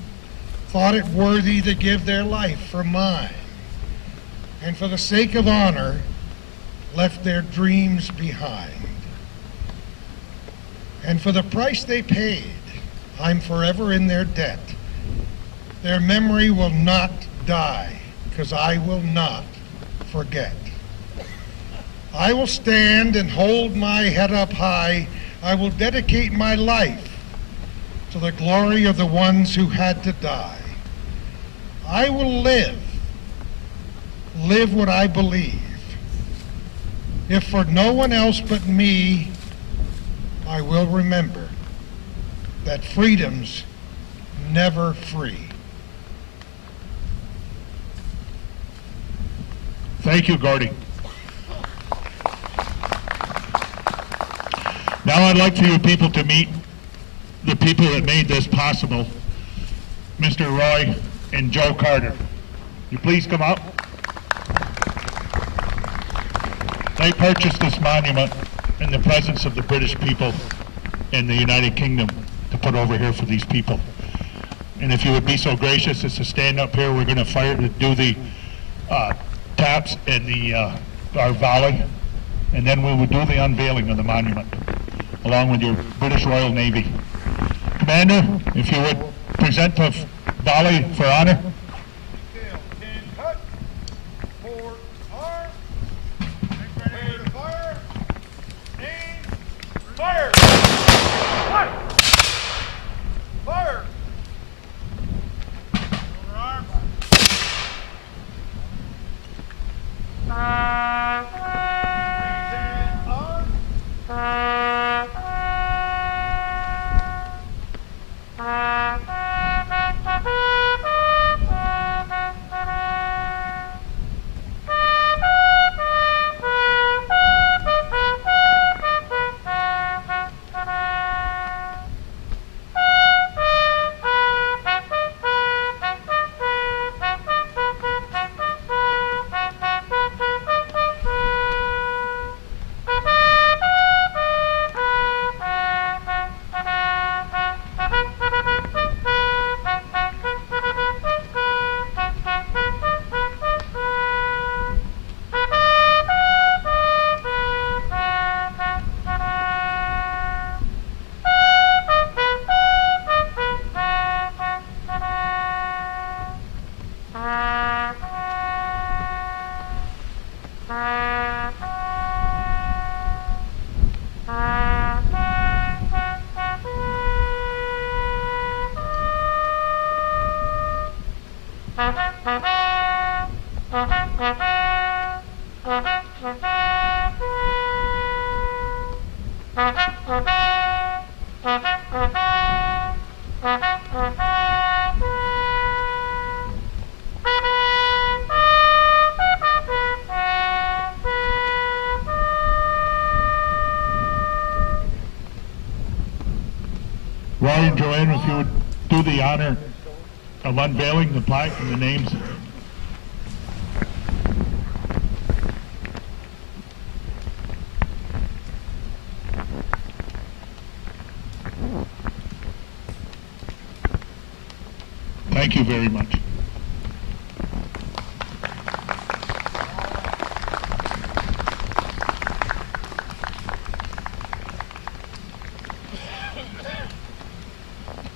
thought it worthy to give their life for mine, and for the sake of honor left their dreams behind. And for the price they paid, I'm forever in their debt. Their memory will not die, because I will not forget. I will stand and hold my head up high. I will dedicate my life to the glory of the ones who had to die. I will live what I believe. If for no one else but me, I will remember that freedom's never free. Thank you, Gordy. Now I'd like for you people to meet the people that made this possible, Mr. Roy and Joe Carter. You please come up. They purchased this monument in the presence of the British people in the United Kingdom to put over here for these people. And if you would be so gracious as to stand up here, we're going to do the taps and our volley, and then we will do the unveiling of the monument, along with your British Royal Navy. Commander, if you would present the volley for honor. Roy and Joanne, if you would do the honor of unveiling the plaque and the names. Thank you very much.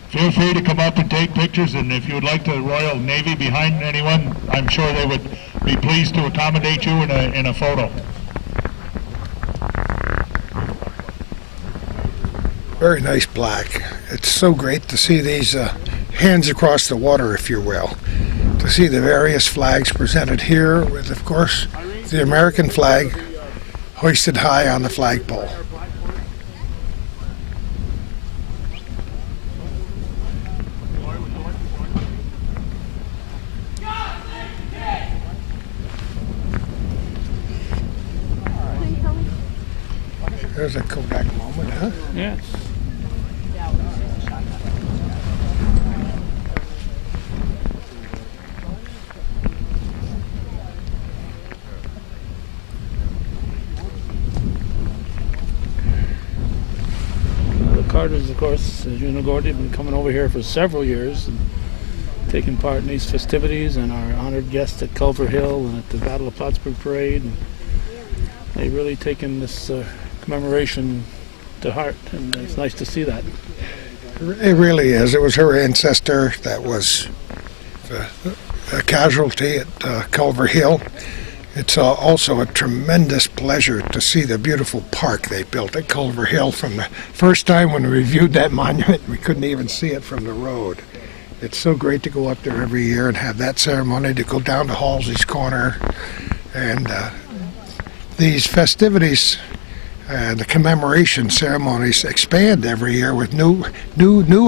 Feel free to come up and take pictures, and if you would like the Royal Navy behind anyone, I'm sure they would be pleased to accommodate you in a photo. Very nice plaque. It's so great to see these hands across the water, if you will. To see the various flags presented here with, of course, the American flag hoisted high on the flagpole. There's a Kodak moment, huh? Yes. The Carters, of course, as you know, Gordy, have been coming over here for several years and taking part in these festivities, and are honored guests at Culver Hill and at the Battle of Plattsburgh Parade. And they've really taken this commemoration to heart, and it's nice to see that. It really is. It was her ancestor that was a casualty at Culver Hill. It's also a tremendous pleasure to see the beautiful park they built at Culver Hill. From the first time when we reviewed that monument, we couldn't even see it from the road. It's so great to go up there every year and have that ceremony, to go down to Halsey's Corner, and these festivities and the commemoration ceremonies expand every year with new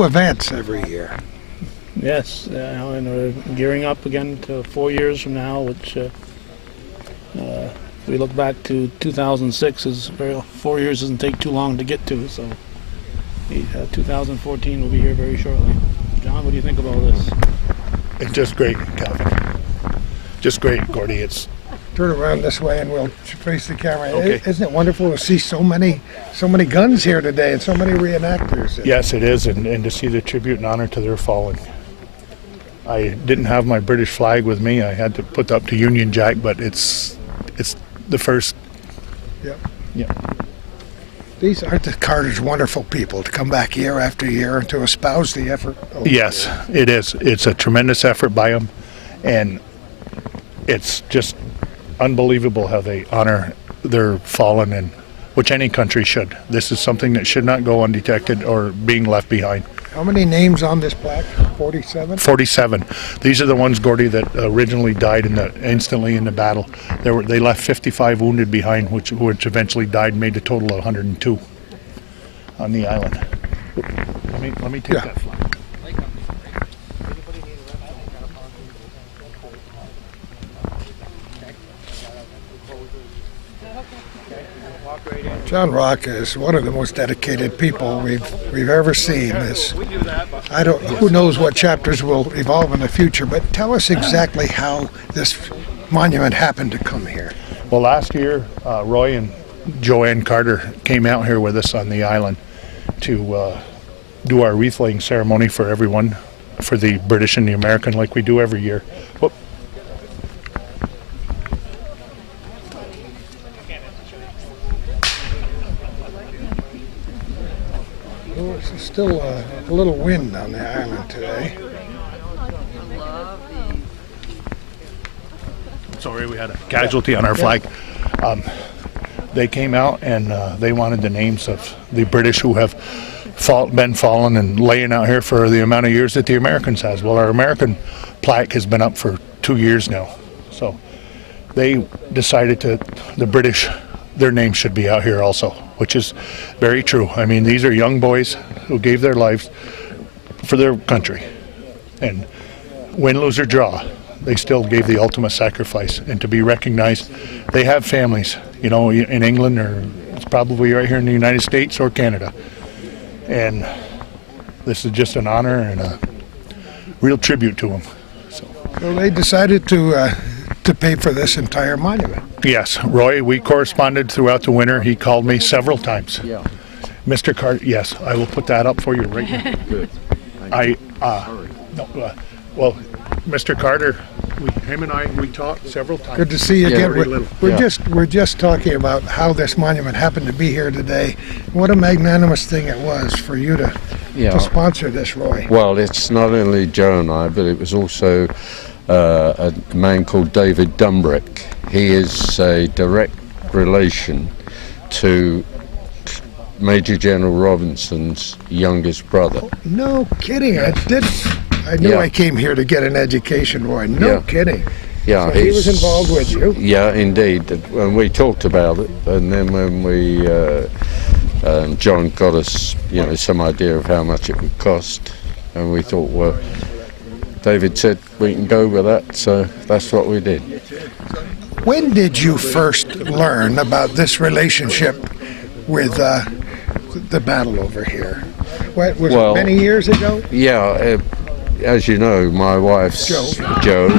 events every year. Yes, and we're gearing up again to 4 years from now, which if we look back to 2006, 4 years doesn't take too long to get to, so 2014 will be here very shortly. John, what do you think of all this? It's just great, Calvin. Just great, Gordy. It's Turn around this way and we'll face the camera. Okay. Isn't it wonderful to see so many guns here today and so many reenactors? yes, it is, and to see the tribute and honor to their fallen. I didn't have my British flag with me. I had to put up to Union Jack, but it's the first. Yep. Yep. These aren't the Carter's wonderful people to come back year after year and to espouse the effort. Yes, it is. It's a tremendous effort by them, and it's just unbelievable how they honor their fallen, and which any country should. This is something that should not go undetected or being left behind. How many names on this plaque? 47? 47. These are the ones, Gordy, that originally died instantly in the battle. They left 55 wounded behind, which eventually died, made a total of 102 on the island. Let me take that flag. John Rock is one of the most dedicated people we've ever seen. Who knows what chapters will evolve in the future, but tell us exactly how this monument happened to come here. Well, last year, Roy and Joanne Carter came out here with us on the island to do our wreath laying ceremony for everyone, for the British and the American, like we do every year. Whoop. There's still a little wind on the island today. Sorry, we had a casualty on our flag. They came out and they wanted the names of the British who have been fallen and laying out here for the amount of years that the Americans has. Well, our American plaque has been up for 2 years now. So they decided the British, their names should be out here also, which is very true. I mean, these are young boys who gave their lives for their country. And win, lose, or draw, they still gave the ultimate sacrifice. And to be recognized, they have families, you know, in England, or it's probably right here in the United States or Canada. And this is just an honor and a real tribute to them. So they decided to pay for this entire monument. Yes, Roy, we corresponded throughout the winter. He called me several times. Yeah. Mr. Carter, yes, I will put that up for you right now. Good. Well, Mr. Carter, him and I, we talked several times. Good to see you again. Very little. We're just talking about how this monument happened to be here today. What a magnanimous thing it was for you to sponsor this, Roy. Well, it's not only Joe and I, but it was also a man called David Dumbrick. He is a direct relation to Major General Robinson's youngest brother. No kidding. I knew I came here to get an education, Roy. No kidding. Yeah, so he was involved with you. Yeah, indeed. And we talked about it, and then when we John got us, some idea of how much it would cost, and we thought, well, David said we can go with that, so that's what we did. When did you first learn about this relationship with the battle over here? What was it, many years ago? Yeah, as you know, my wife's Joe,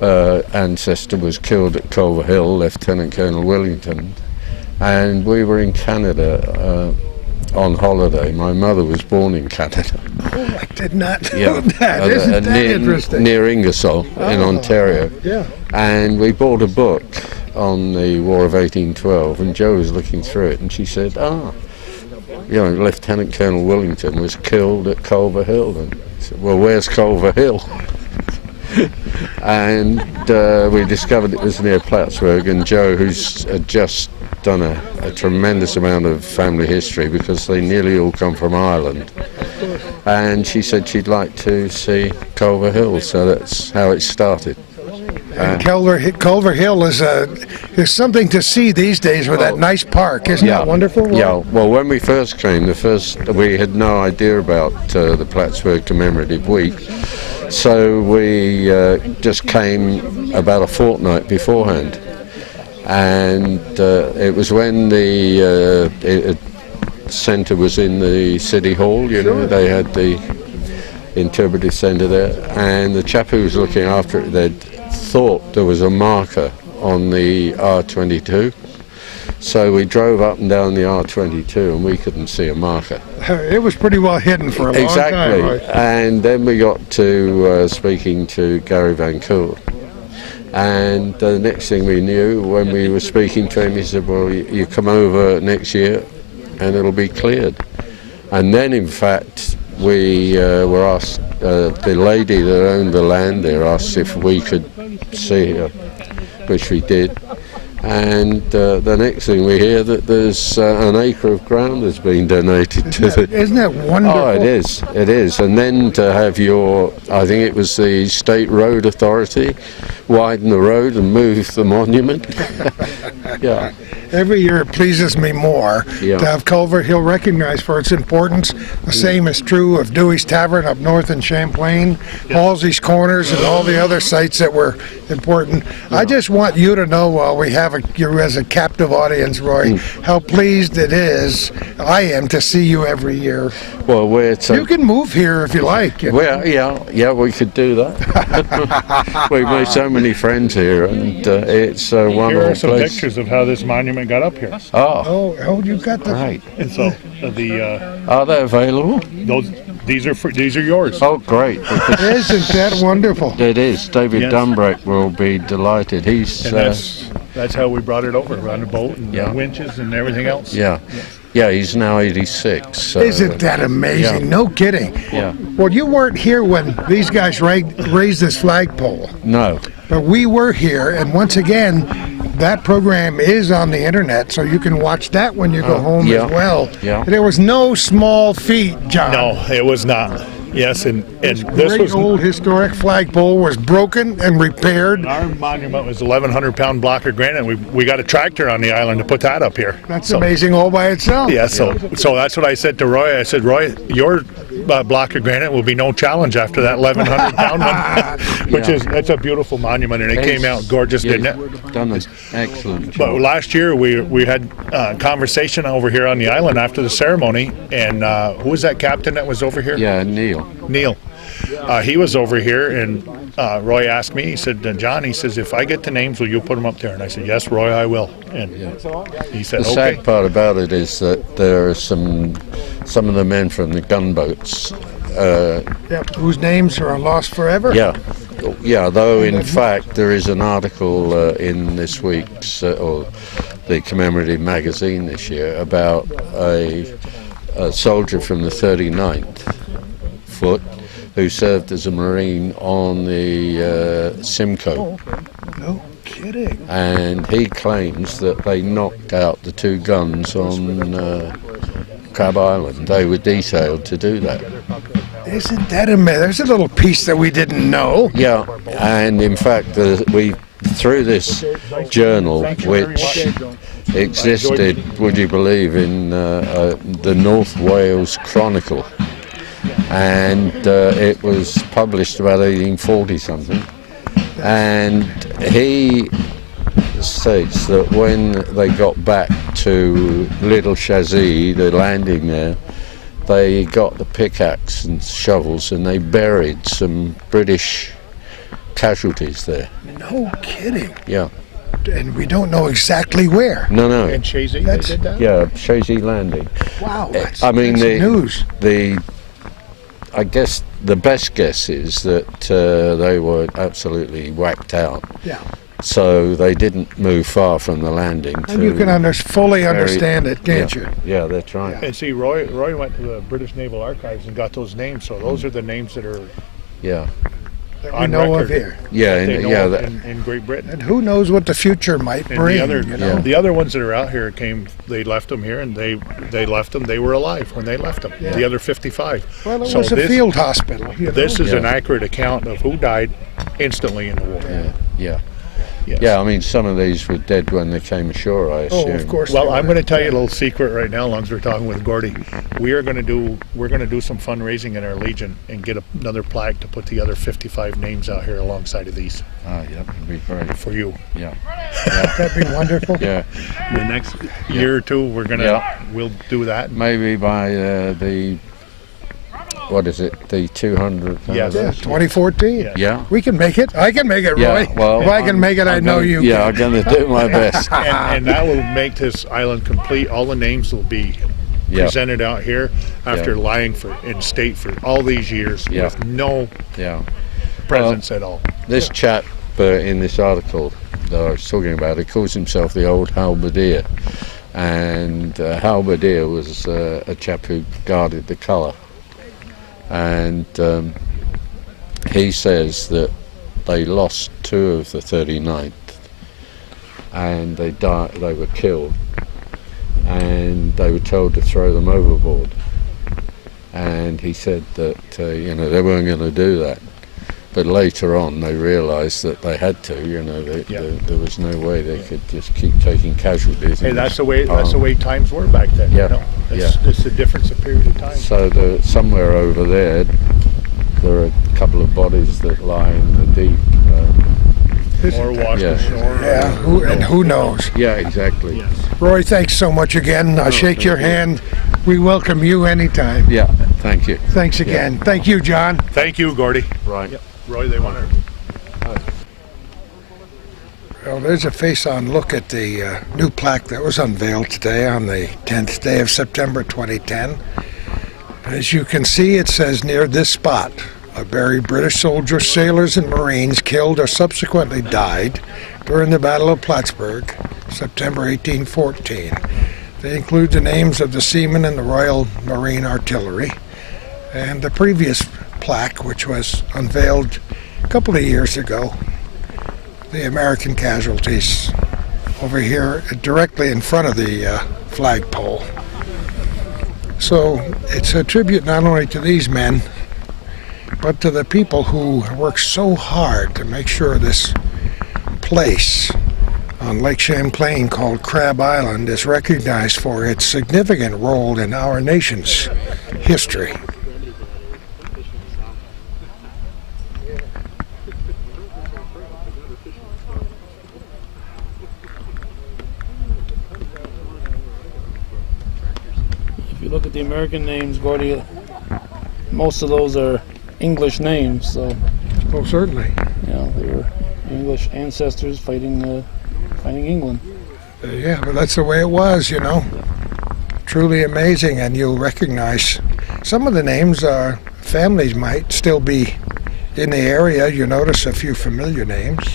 her ancestor was killed at Culver Hill, Lieutenant Colonel Willington, and we were in Canada on holiday. My mother was born in Canada. Oh, I did not know that. Isn't that interesting? Near Ingersoll in Ontario. Yeah. And we bought a book on the War of 1812, and Joe was looking through it, and she said, Lieutenant Colonel Willington was killed at Culver Hill. And I said, well, where's Culver Hill? And we discovered it was near Plattsburgh, and Joe, who's just done a tremendous amount of family history because they nearly all come from Ireland, and she said she'd like to see Culver Hill, so that's how it started. And Culver Hill is something to see these days with that nice park. Isn't that wonderful? Yeah, well, when we first came, we had no idea about the Plattsburgh Commemorative Week, so we just came about a fortnight beforehand. And it was when the centre was in the City Hall, they had the interpretive centre there, and the chap who was looking after it, they'd thought there was a marker on the R22, so we drove up and down the R22 and we couldn't see a marker. It was pretty well hidden for a long time. Right? And then we got to speaking to Gary Van Cool. And the next thing we knew, when we were speaking to him, he said, well, you come over next year and it'll be cleared. And then, in fact, we were asked, the lady that owned the land there asked if we could see her, which we did. And the next thing we hear that there's an acre of ground has been donated to the... Isn't that wonderful? Oh, it is. And then to have I think it was the State Road Authority, widen the road and move the monument. Yeah. Every year it pleases me more Yeah. to have Culver Hill recognized for its importance. The same is true of Dewey's Tavern up north in Champlain, Halsey's Corners, and all the other sites that were important. I just want you to know, while we have you as a captive audience, Roy, how pleased I am to see you every year. Well, You can move here if you like. Well, yeah, we could do that. We've made so many friends here, and it's a Here wonderful are some place. pictures of how this monument got up here. Oh, you got the... Right. And so Are they available? these are yours. Oh, great. Isn't that wonderful? It is. David Yes. Dumbrick will be delighted. He's... And that's how we brought it over, on a boat and Yeah. winches and everything else. Yeah, he's now 86. So, Isn't that amazing? Yeah. No kidding. Yeah. Well, you weren't here when these guys raised this flagpole, No. but we were here, and once again, that program is on the internet, so you can watch that when you go home yeah. as well. Yeah. There was no small feat, John. No, it was not. Yes, and this Great was old historic flagpole was broken and repaired. our monument was 1,100-pound block of granite. We got a tractor on the island to put that up here. That's amazing all by itself. Yeah, so that's what I said to Roy. I said, Roy, your block of granite will be no challenge after that 1,100-pound one, it's a beautiful monument, and it came out gorgeous, didn't it? Done an excellent But job. last year we had a conversation over here on the island after the ceremony, and who was that captain that was over here? Yeah, Neil. Neil. He was over here, and Roy asked me, he said, John, he says, if I get the names, will you put them up there? And I said, yes, Roy, I will. And he said, The okay. sad part about it is that there are some of the men from the gunboats. Whose names are lost forever? Yeah. Though in fact there is an article in this week's or the Commemorating magazine this year about a soldier from the 39th Foot who served as a Marine on the Simcoe. No kidding. And he claims that they knocked out the two guns on Crab Island. They were detailed to do that. Isn't that amazing? There's a little piece that we didn't know. Yeah, and in fact, through this journal, which existed, would you believe, in the North Wales Chronicle, and it was published about 1840 something, and he states that when they got back to Little Chazzy, the landing there, they got the pickaxe and shovels and they buried some British casualties there. No kidding. Yeah. And we don't know exactly where. No. And Chazy, they did that? Yeah, Chazzy Landing. Wow, that's news. news. I guess the best guess is that they were absolutely whacked out. Yeah. So they didn't move far from the landing. And you can fully understand it, can't you? Yeah, that's right. And see, Roy went to the British Naval Archives and got those names, so those are the names that are Yeah. That we on know record. of here. Yeah, They and, know yeah. of That, in Great Britain. And who knows what the future might And bring. the other ones that are out here they left them here, and they left them. They were alive when they left them. The other 55. Well, it So was a this- field hospital. This is an Yeah. accurate account of who died instantly in the war. yeah. Yes. Yeah, I mean, some of these were dead when they came ashore, I assume. Oh, of course. Well, they I'm were. going to tell you a little secret right now, as long as we're talking with Gordy. We're going to do some fundraising in our Legion and get another plaque to put the other 55 names out here alongside of these Ah, yeah, that'd be great. for you. Yeah. That'd be wonderful. Yeah. The next year or two, we'll do that. Maybe by the, what is it, the 200th? Yes. Yeah, 2014. Yeah. We can make it. I can make it, Roy. Yeah, well, if I can make it, I know you Yeah, can. I'm going to do my best. And that will make this island complete. All the names will be Yeah. presented out here after lying in state for all these years Yeah. with no Yeah. presence at all. This chap in this article that I was talking about, he calls himself the Old Halberdier. and Halberdier was a chap who guarded the colour, and he says that they lost 2 of the 39th, and they were killed, and they were told to throw them overboard, and he said that you know, they weren't going to do that. But later on, they realised that they had to. You know, there was no way they could just keep taking casualties. Hey, that's the way times were back then. Yeah, You know? It's a difference of period of time. So somewhere over there are a couple of bodies that lie in the deep. Or wash ashore. Yeah, who knows? Yeah, exactly. Yes. Roy, thanks so much again. I'll shake your hand. We welcome you anytime. Yeah, thank you. Thanks again. Thank you, John. Thank you, Gordy. Right. Yep. Roy, they want to. Well, there's a face-on look at the new plaque that was unveiled today on the 10th day of September 2010. As you can see, it says, near this spot, are buried British soldiers, sailors, and Marines killed or subsequently died during the Battle of Plattsburgh, September 1814. They include the names of the seamen and the Royal Marine Artillery. And the previous plaque, which was unveiled a couple of years ago, the American casualties over here directly in front of the flagpole. So it's a tribute not only to these men, but to the people who worked so hard to make sure this place on Lake Champlain called Crab Island is recognized for its significant role in our nation's history. If you look at the American names, Gordy, most of those are English names, so Oh, certainly. you know, they were English ancestors fighting England. Yeah, but that's the way it was, you know. Truly amazing, and you'll recognize some of the names. Families might still be in the area. You notice a few familiar names.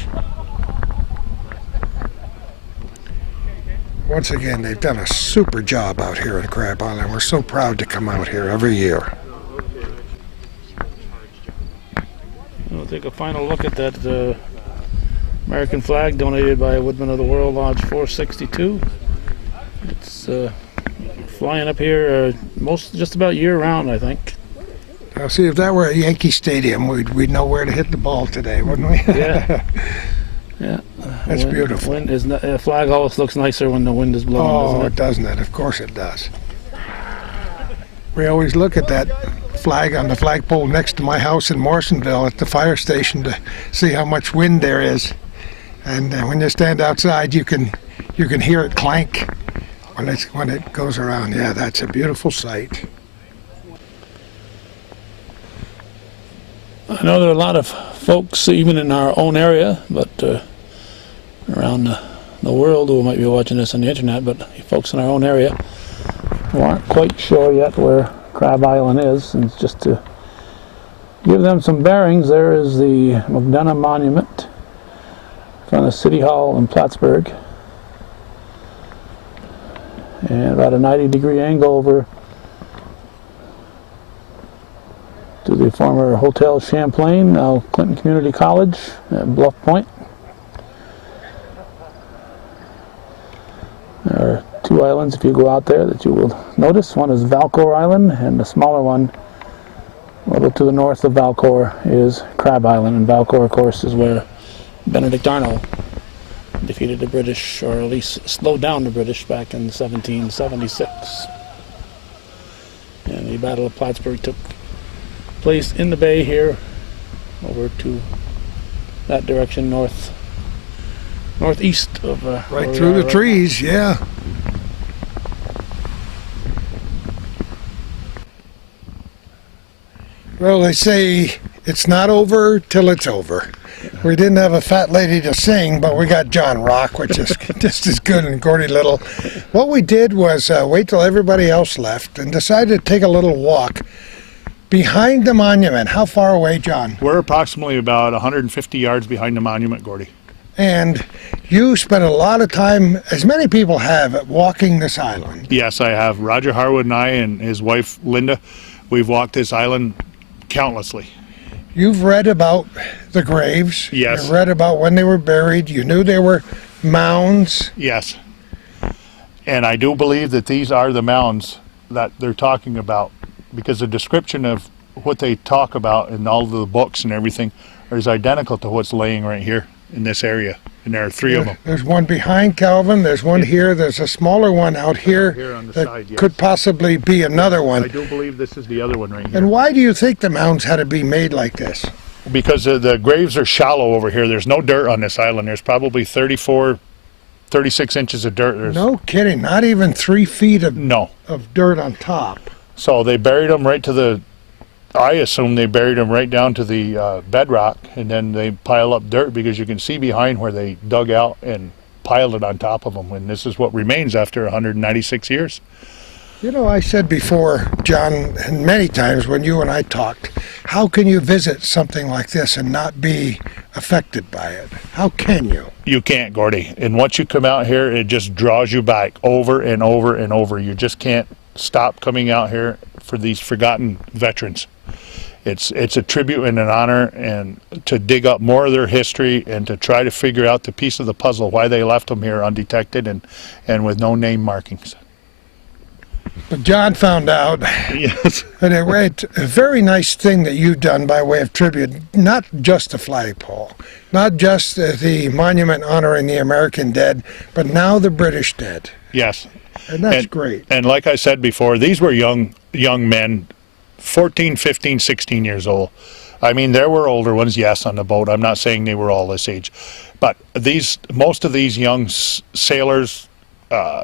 Once again, they've done a super job out here in Crab Island. We're so proud to come out here every year. We'll take a final look at that American flag donated by Woodmen of the World Lodge 462. It's flying up here just about year-round, I think. Now, see, if that were at Yankee Stadium, we'd know where to hit the ball today, wouldn't we? Yeah. Yeah. That's beautiful. The flag always looks nicer when the wind is blowing, Oh, doesn't it? Of course it does. We always look at that flag on the flagpole next to my house in Morrisonville at the fire station to see how much wind there is. And when you stand outside, you can hear it clank when it goes around. Yeah, that's a beautiful sight. I know there are a lot of folks, even in our own area, but around the world who might be watching this on the internet, but folks in our own area who aren't quite sure yet where Crab Island is. And just to give them some bearings, there is the McDonough Monument in front of City Hall in Plattsburgh, and about a 90-degree angle over to the former Hotel Champlain, now Clinton Community College at Bluff Point. There are 2 islands, if you go out there, that you will notice. One is Valcour Island, and the smaller one, a little to the north of Valcour, is Crab Island. And Valcour, of course, is where Benedict Arnold defeated the British, or at least slowed down the British, back in 1776. And the Battle of Plattsburgh took place in the bay here, over to that direction, northeast of right through the trees, yeah. Well, they say it's not over till it's over. We didn't have a fat lady to sing, but we got John Rock, which is just as good, and Gordy Little. What we did was wait till everybody else left and decided to take a little walk behind the monument. How far away, John? We're approximately about 150 yards behind the monument, Gordy. And you spent a lot of time, as many people have, walking this island. Yes, I have. Roger Harwood and I and his wife Linda, we've walked this island countlessly. You've read about the graves. Yes. You read about when they were buried. You knew they were mounds. Yes. And I do believe that these are the mounds that they're talking about, because the description of what they talk about in all of the books and everything is identical to what's laying right here in this area. And there are three of them. There's one behind Calvin. There's one here. There's a smaller one out here, Here on the that side, yes. could possibly be another one. I do believe this is the other one right here. And why do you think the mounds had to be made like this? Because the graves are shallow over here. There's no dirt on this island. There's probably 36 inches of dirt. No kidding. Not even 3 feet of dirt on top. So they buried them right to the, I assume they buried them right down to the bedrock, and then they pile up dirt, because you can see behind where they dug out and piled it on top of them. And this is what remains after 196 years. You know, I said before, John, and many times when you and I talked, how can you visit something like this and not be affected by it? How can you? You can't, Gordy. And once you come out here, it just draws you back over and over and over. You just can't stop coming out here for these forgotten veterans. It's a tribute and an honor, and to dig up more of their history and to try to figure out the piece of the puzzle, why they left them here undetected and with no name markings. But John found out. Yes. And it's a very nice thing that you've done by way of tribute, not just the flagpole, not just the monument honoring the American dead, but now the British dead. Yes. And that's great. And like I said before, these were young men, 14, 15, 16 years old. I mean, there were older ones, yes, on the boat. I'm not saying they were all this age. But most of these young sailors,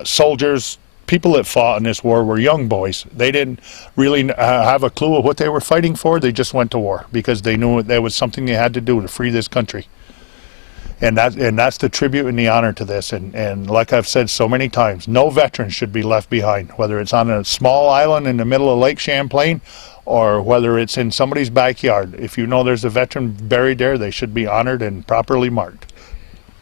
soldiers, people that fought in this war were young boys. They didn't really have a clue of what they were fighting for. They just went to war because they knew there was something they had to do to free this country. And that's the tribute and the honor to this. And like I've said so many times, no veteran should be left behind, whether it's on a small island in the middle of Lake Champlain or whether it's in somebody's backyard. If you know there's a veteran buried there, they should be honored and properly marked.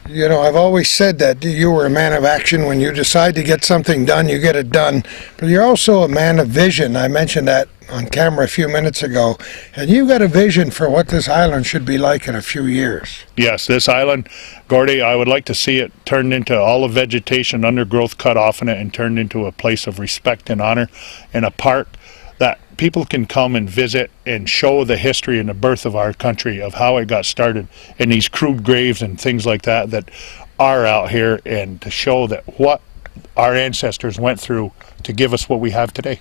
You know, I've always said that you were a man of action. When you decide to get something done, you get it done. But you're also a man of vision. I mentioned that on camera a few minutes ago. And you've got a vision for what this island should be like in a few years. Yes, this island, Gordy, I would like to see it turned into all of vegetation, undergrowth cut off in it, and turned into a place of respect and honor, and a park that people can come and visit and show the history and the birth of our country, of how it got started, and these crude graves and things like that that are out here, and to show that what our ancestors went through to give us what we have today.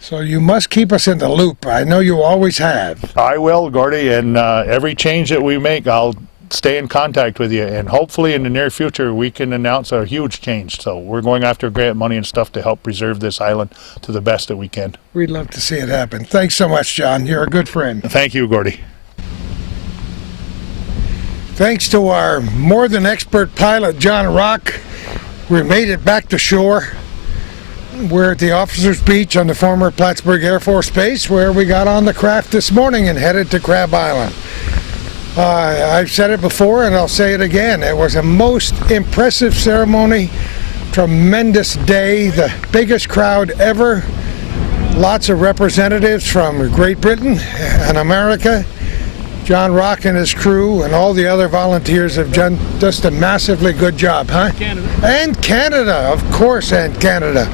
So you must keep us in the loop. I know you always have. I will, Gordy, and every change that we make, I'll stay in contact with you, and hopefully in the near future we can announce a huge change. So we're going after grant money and stuff to help preserve this island to the best that we can. We'd love to see it happen. Thanks so much, John. You're a good friend. Thank you, Gordy. Thanks to our more than expert pilot, John Rock, we made it back to shore. We're at the Officers Beach on the former Plattsburgh Air Force Base, where we got on the craft this morning and headed to Crab Island. I've said it before and I'll say it again. It was a most impressive ceremony, tremendous day, the biggest crowd ever. Lots of representatives from Great Britain and America. John Rock and his crew and all the other volunteers have done just a massively good job, huh? Canada. And Canada, of course, and Canada.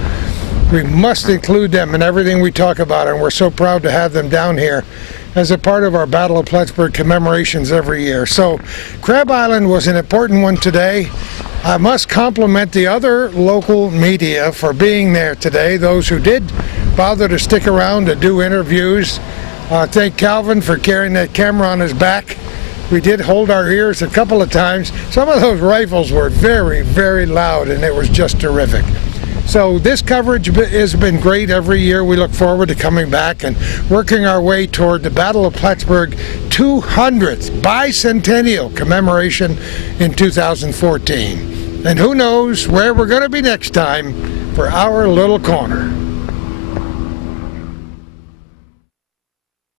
We must include them in everything we talk about, and we're so proud to have them down here as a part of our Battle of Plattsburgh commemorations every year. So Crab Island was an important one today. I must compliment the other local media for being there today, those who did bother to stick around to do interviews. Thank Calvin for carrying that camera on his back. We did hold our ears a couple of times. Some of those rifles were very, very loud, and it was just terrific. So this coverage has been great every year. We look forward to coming back and working our way toward the Battle of Plattsburgh 200th bicentennial commemoration in 2014. And who knows where we're going to be next time for our little corner.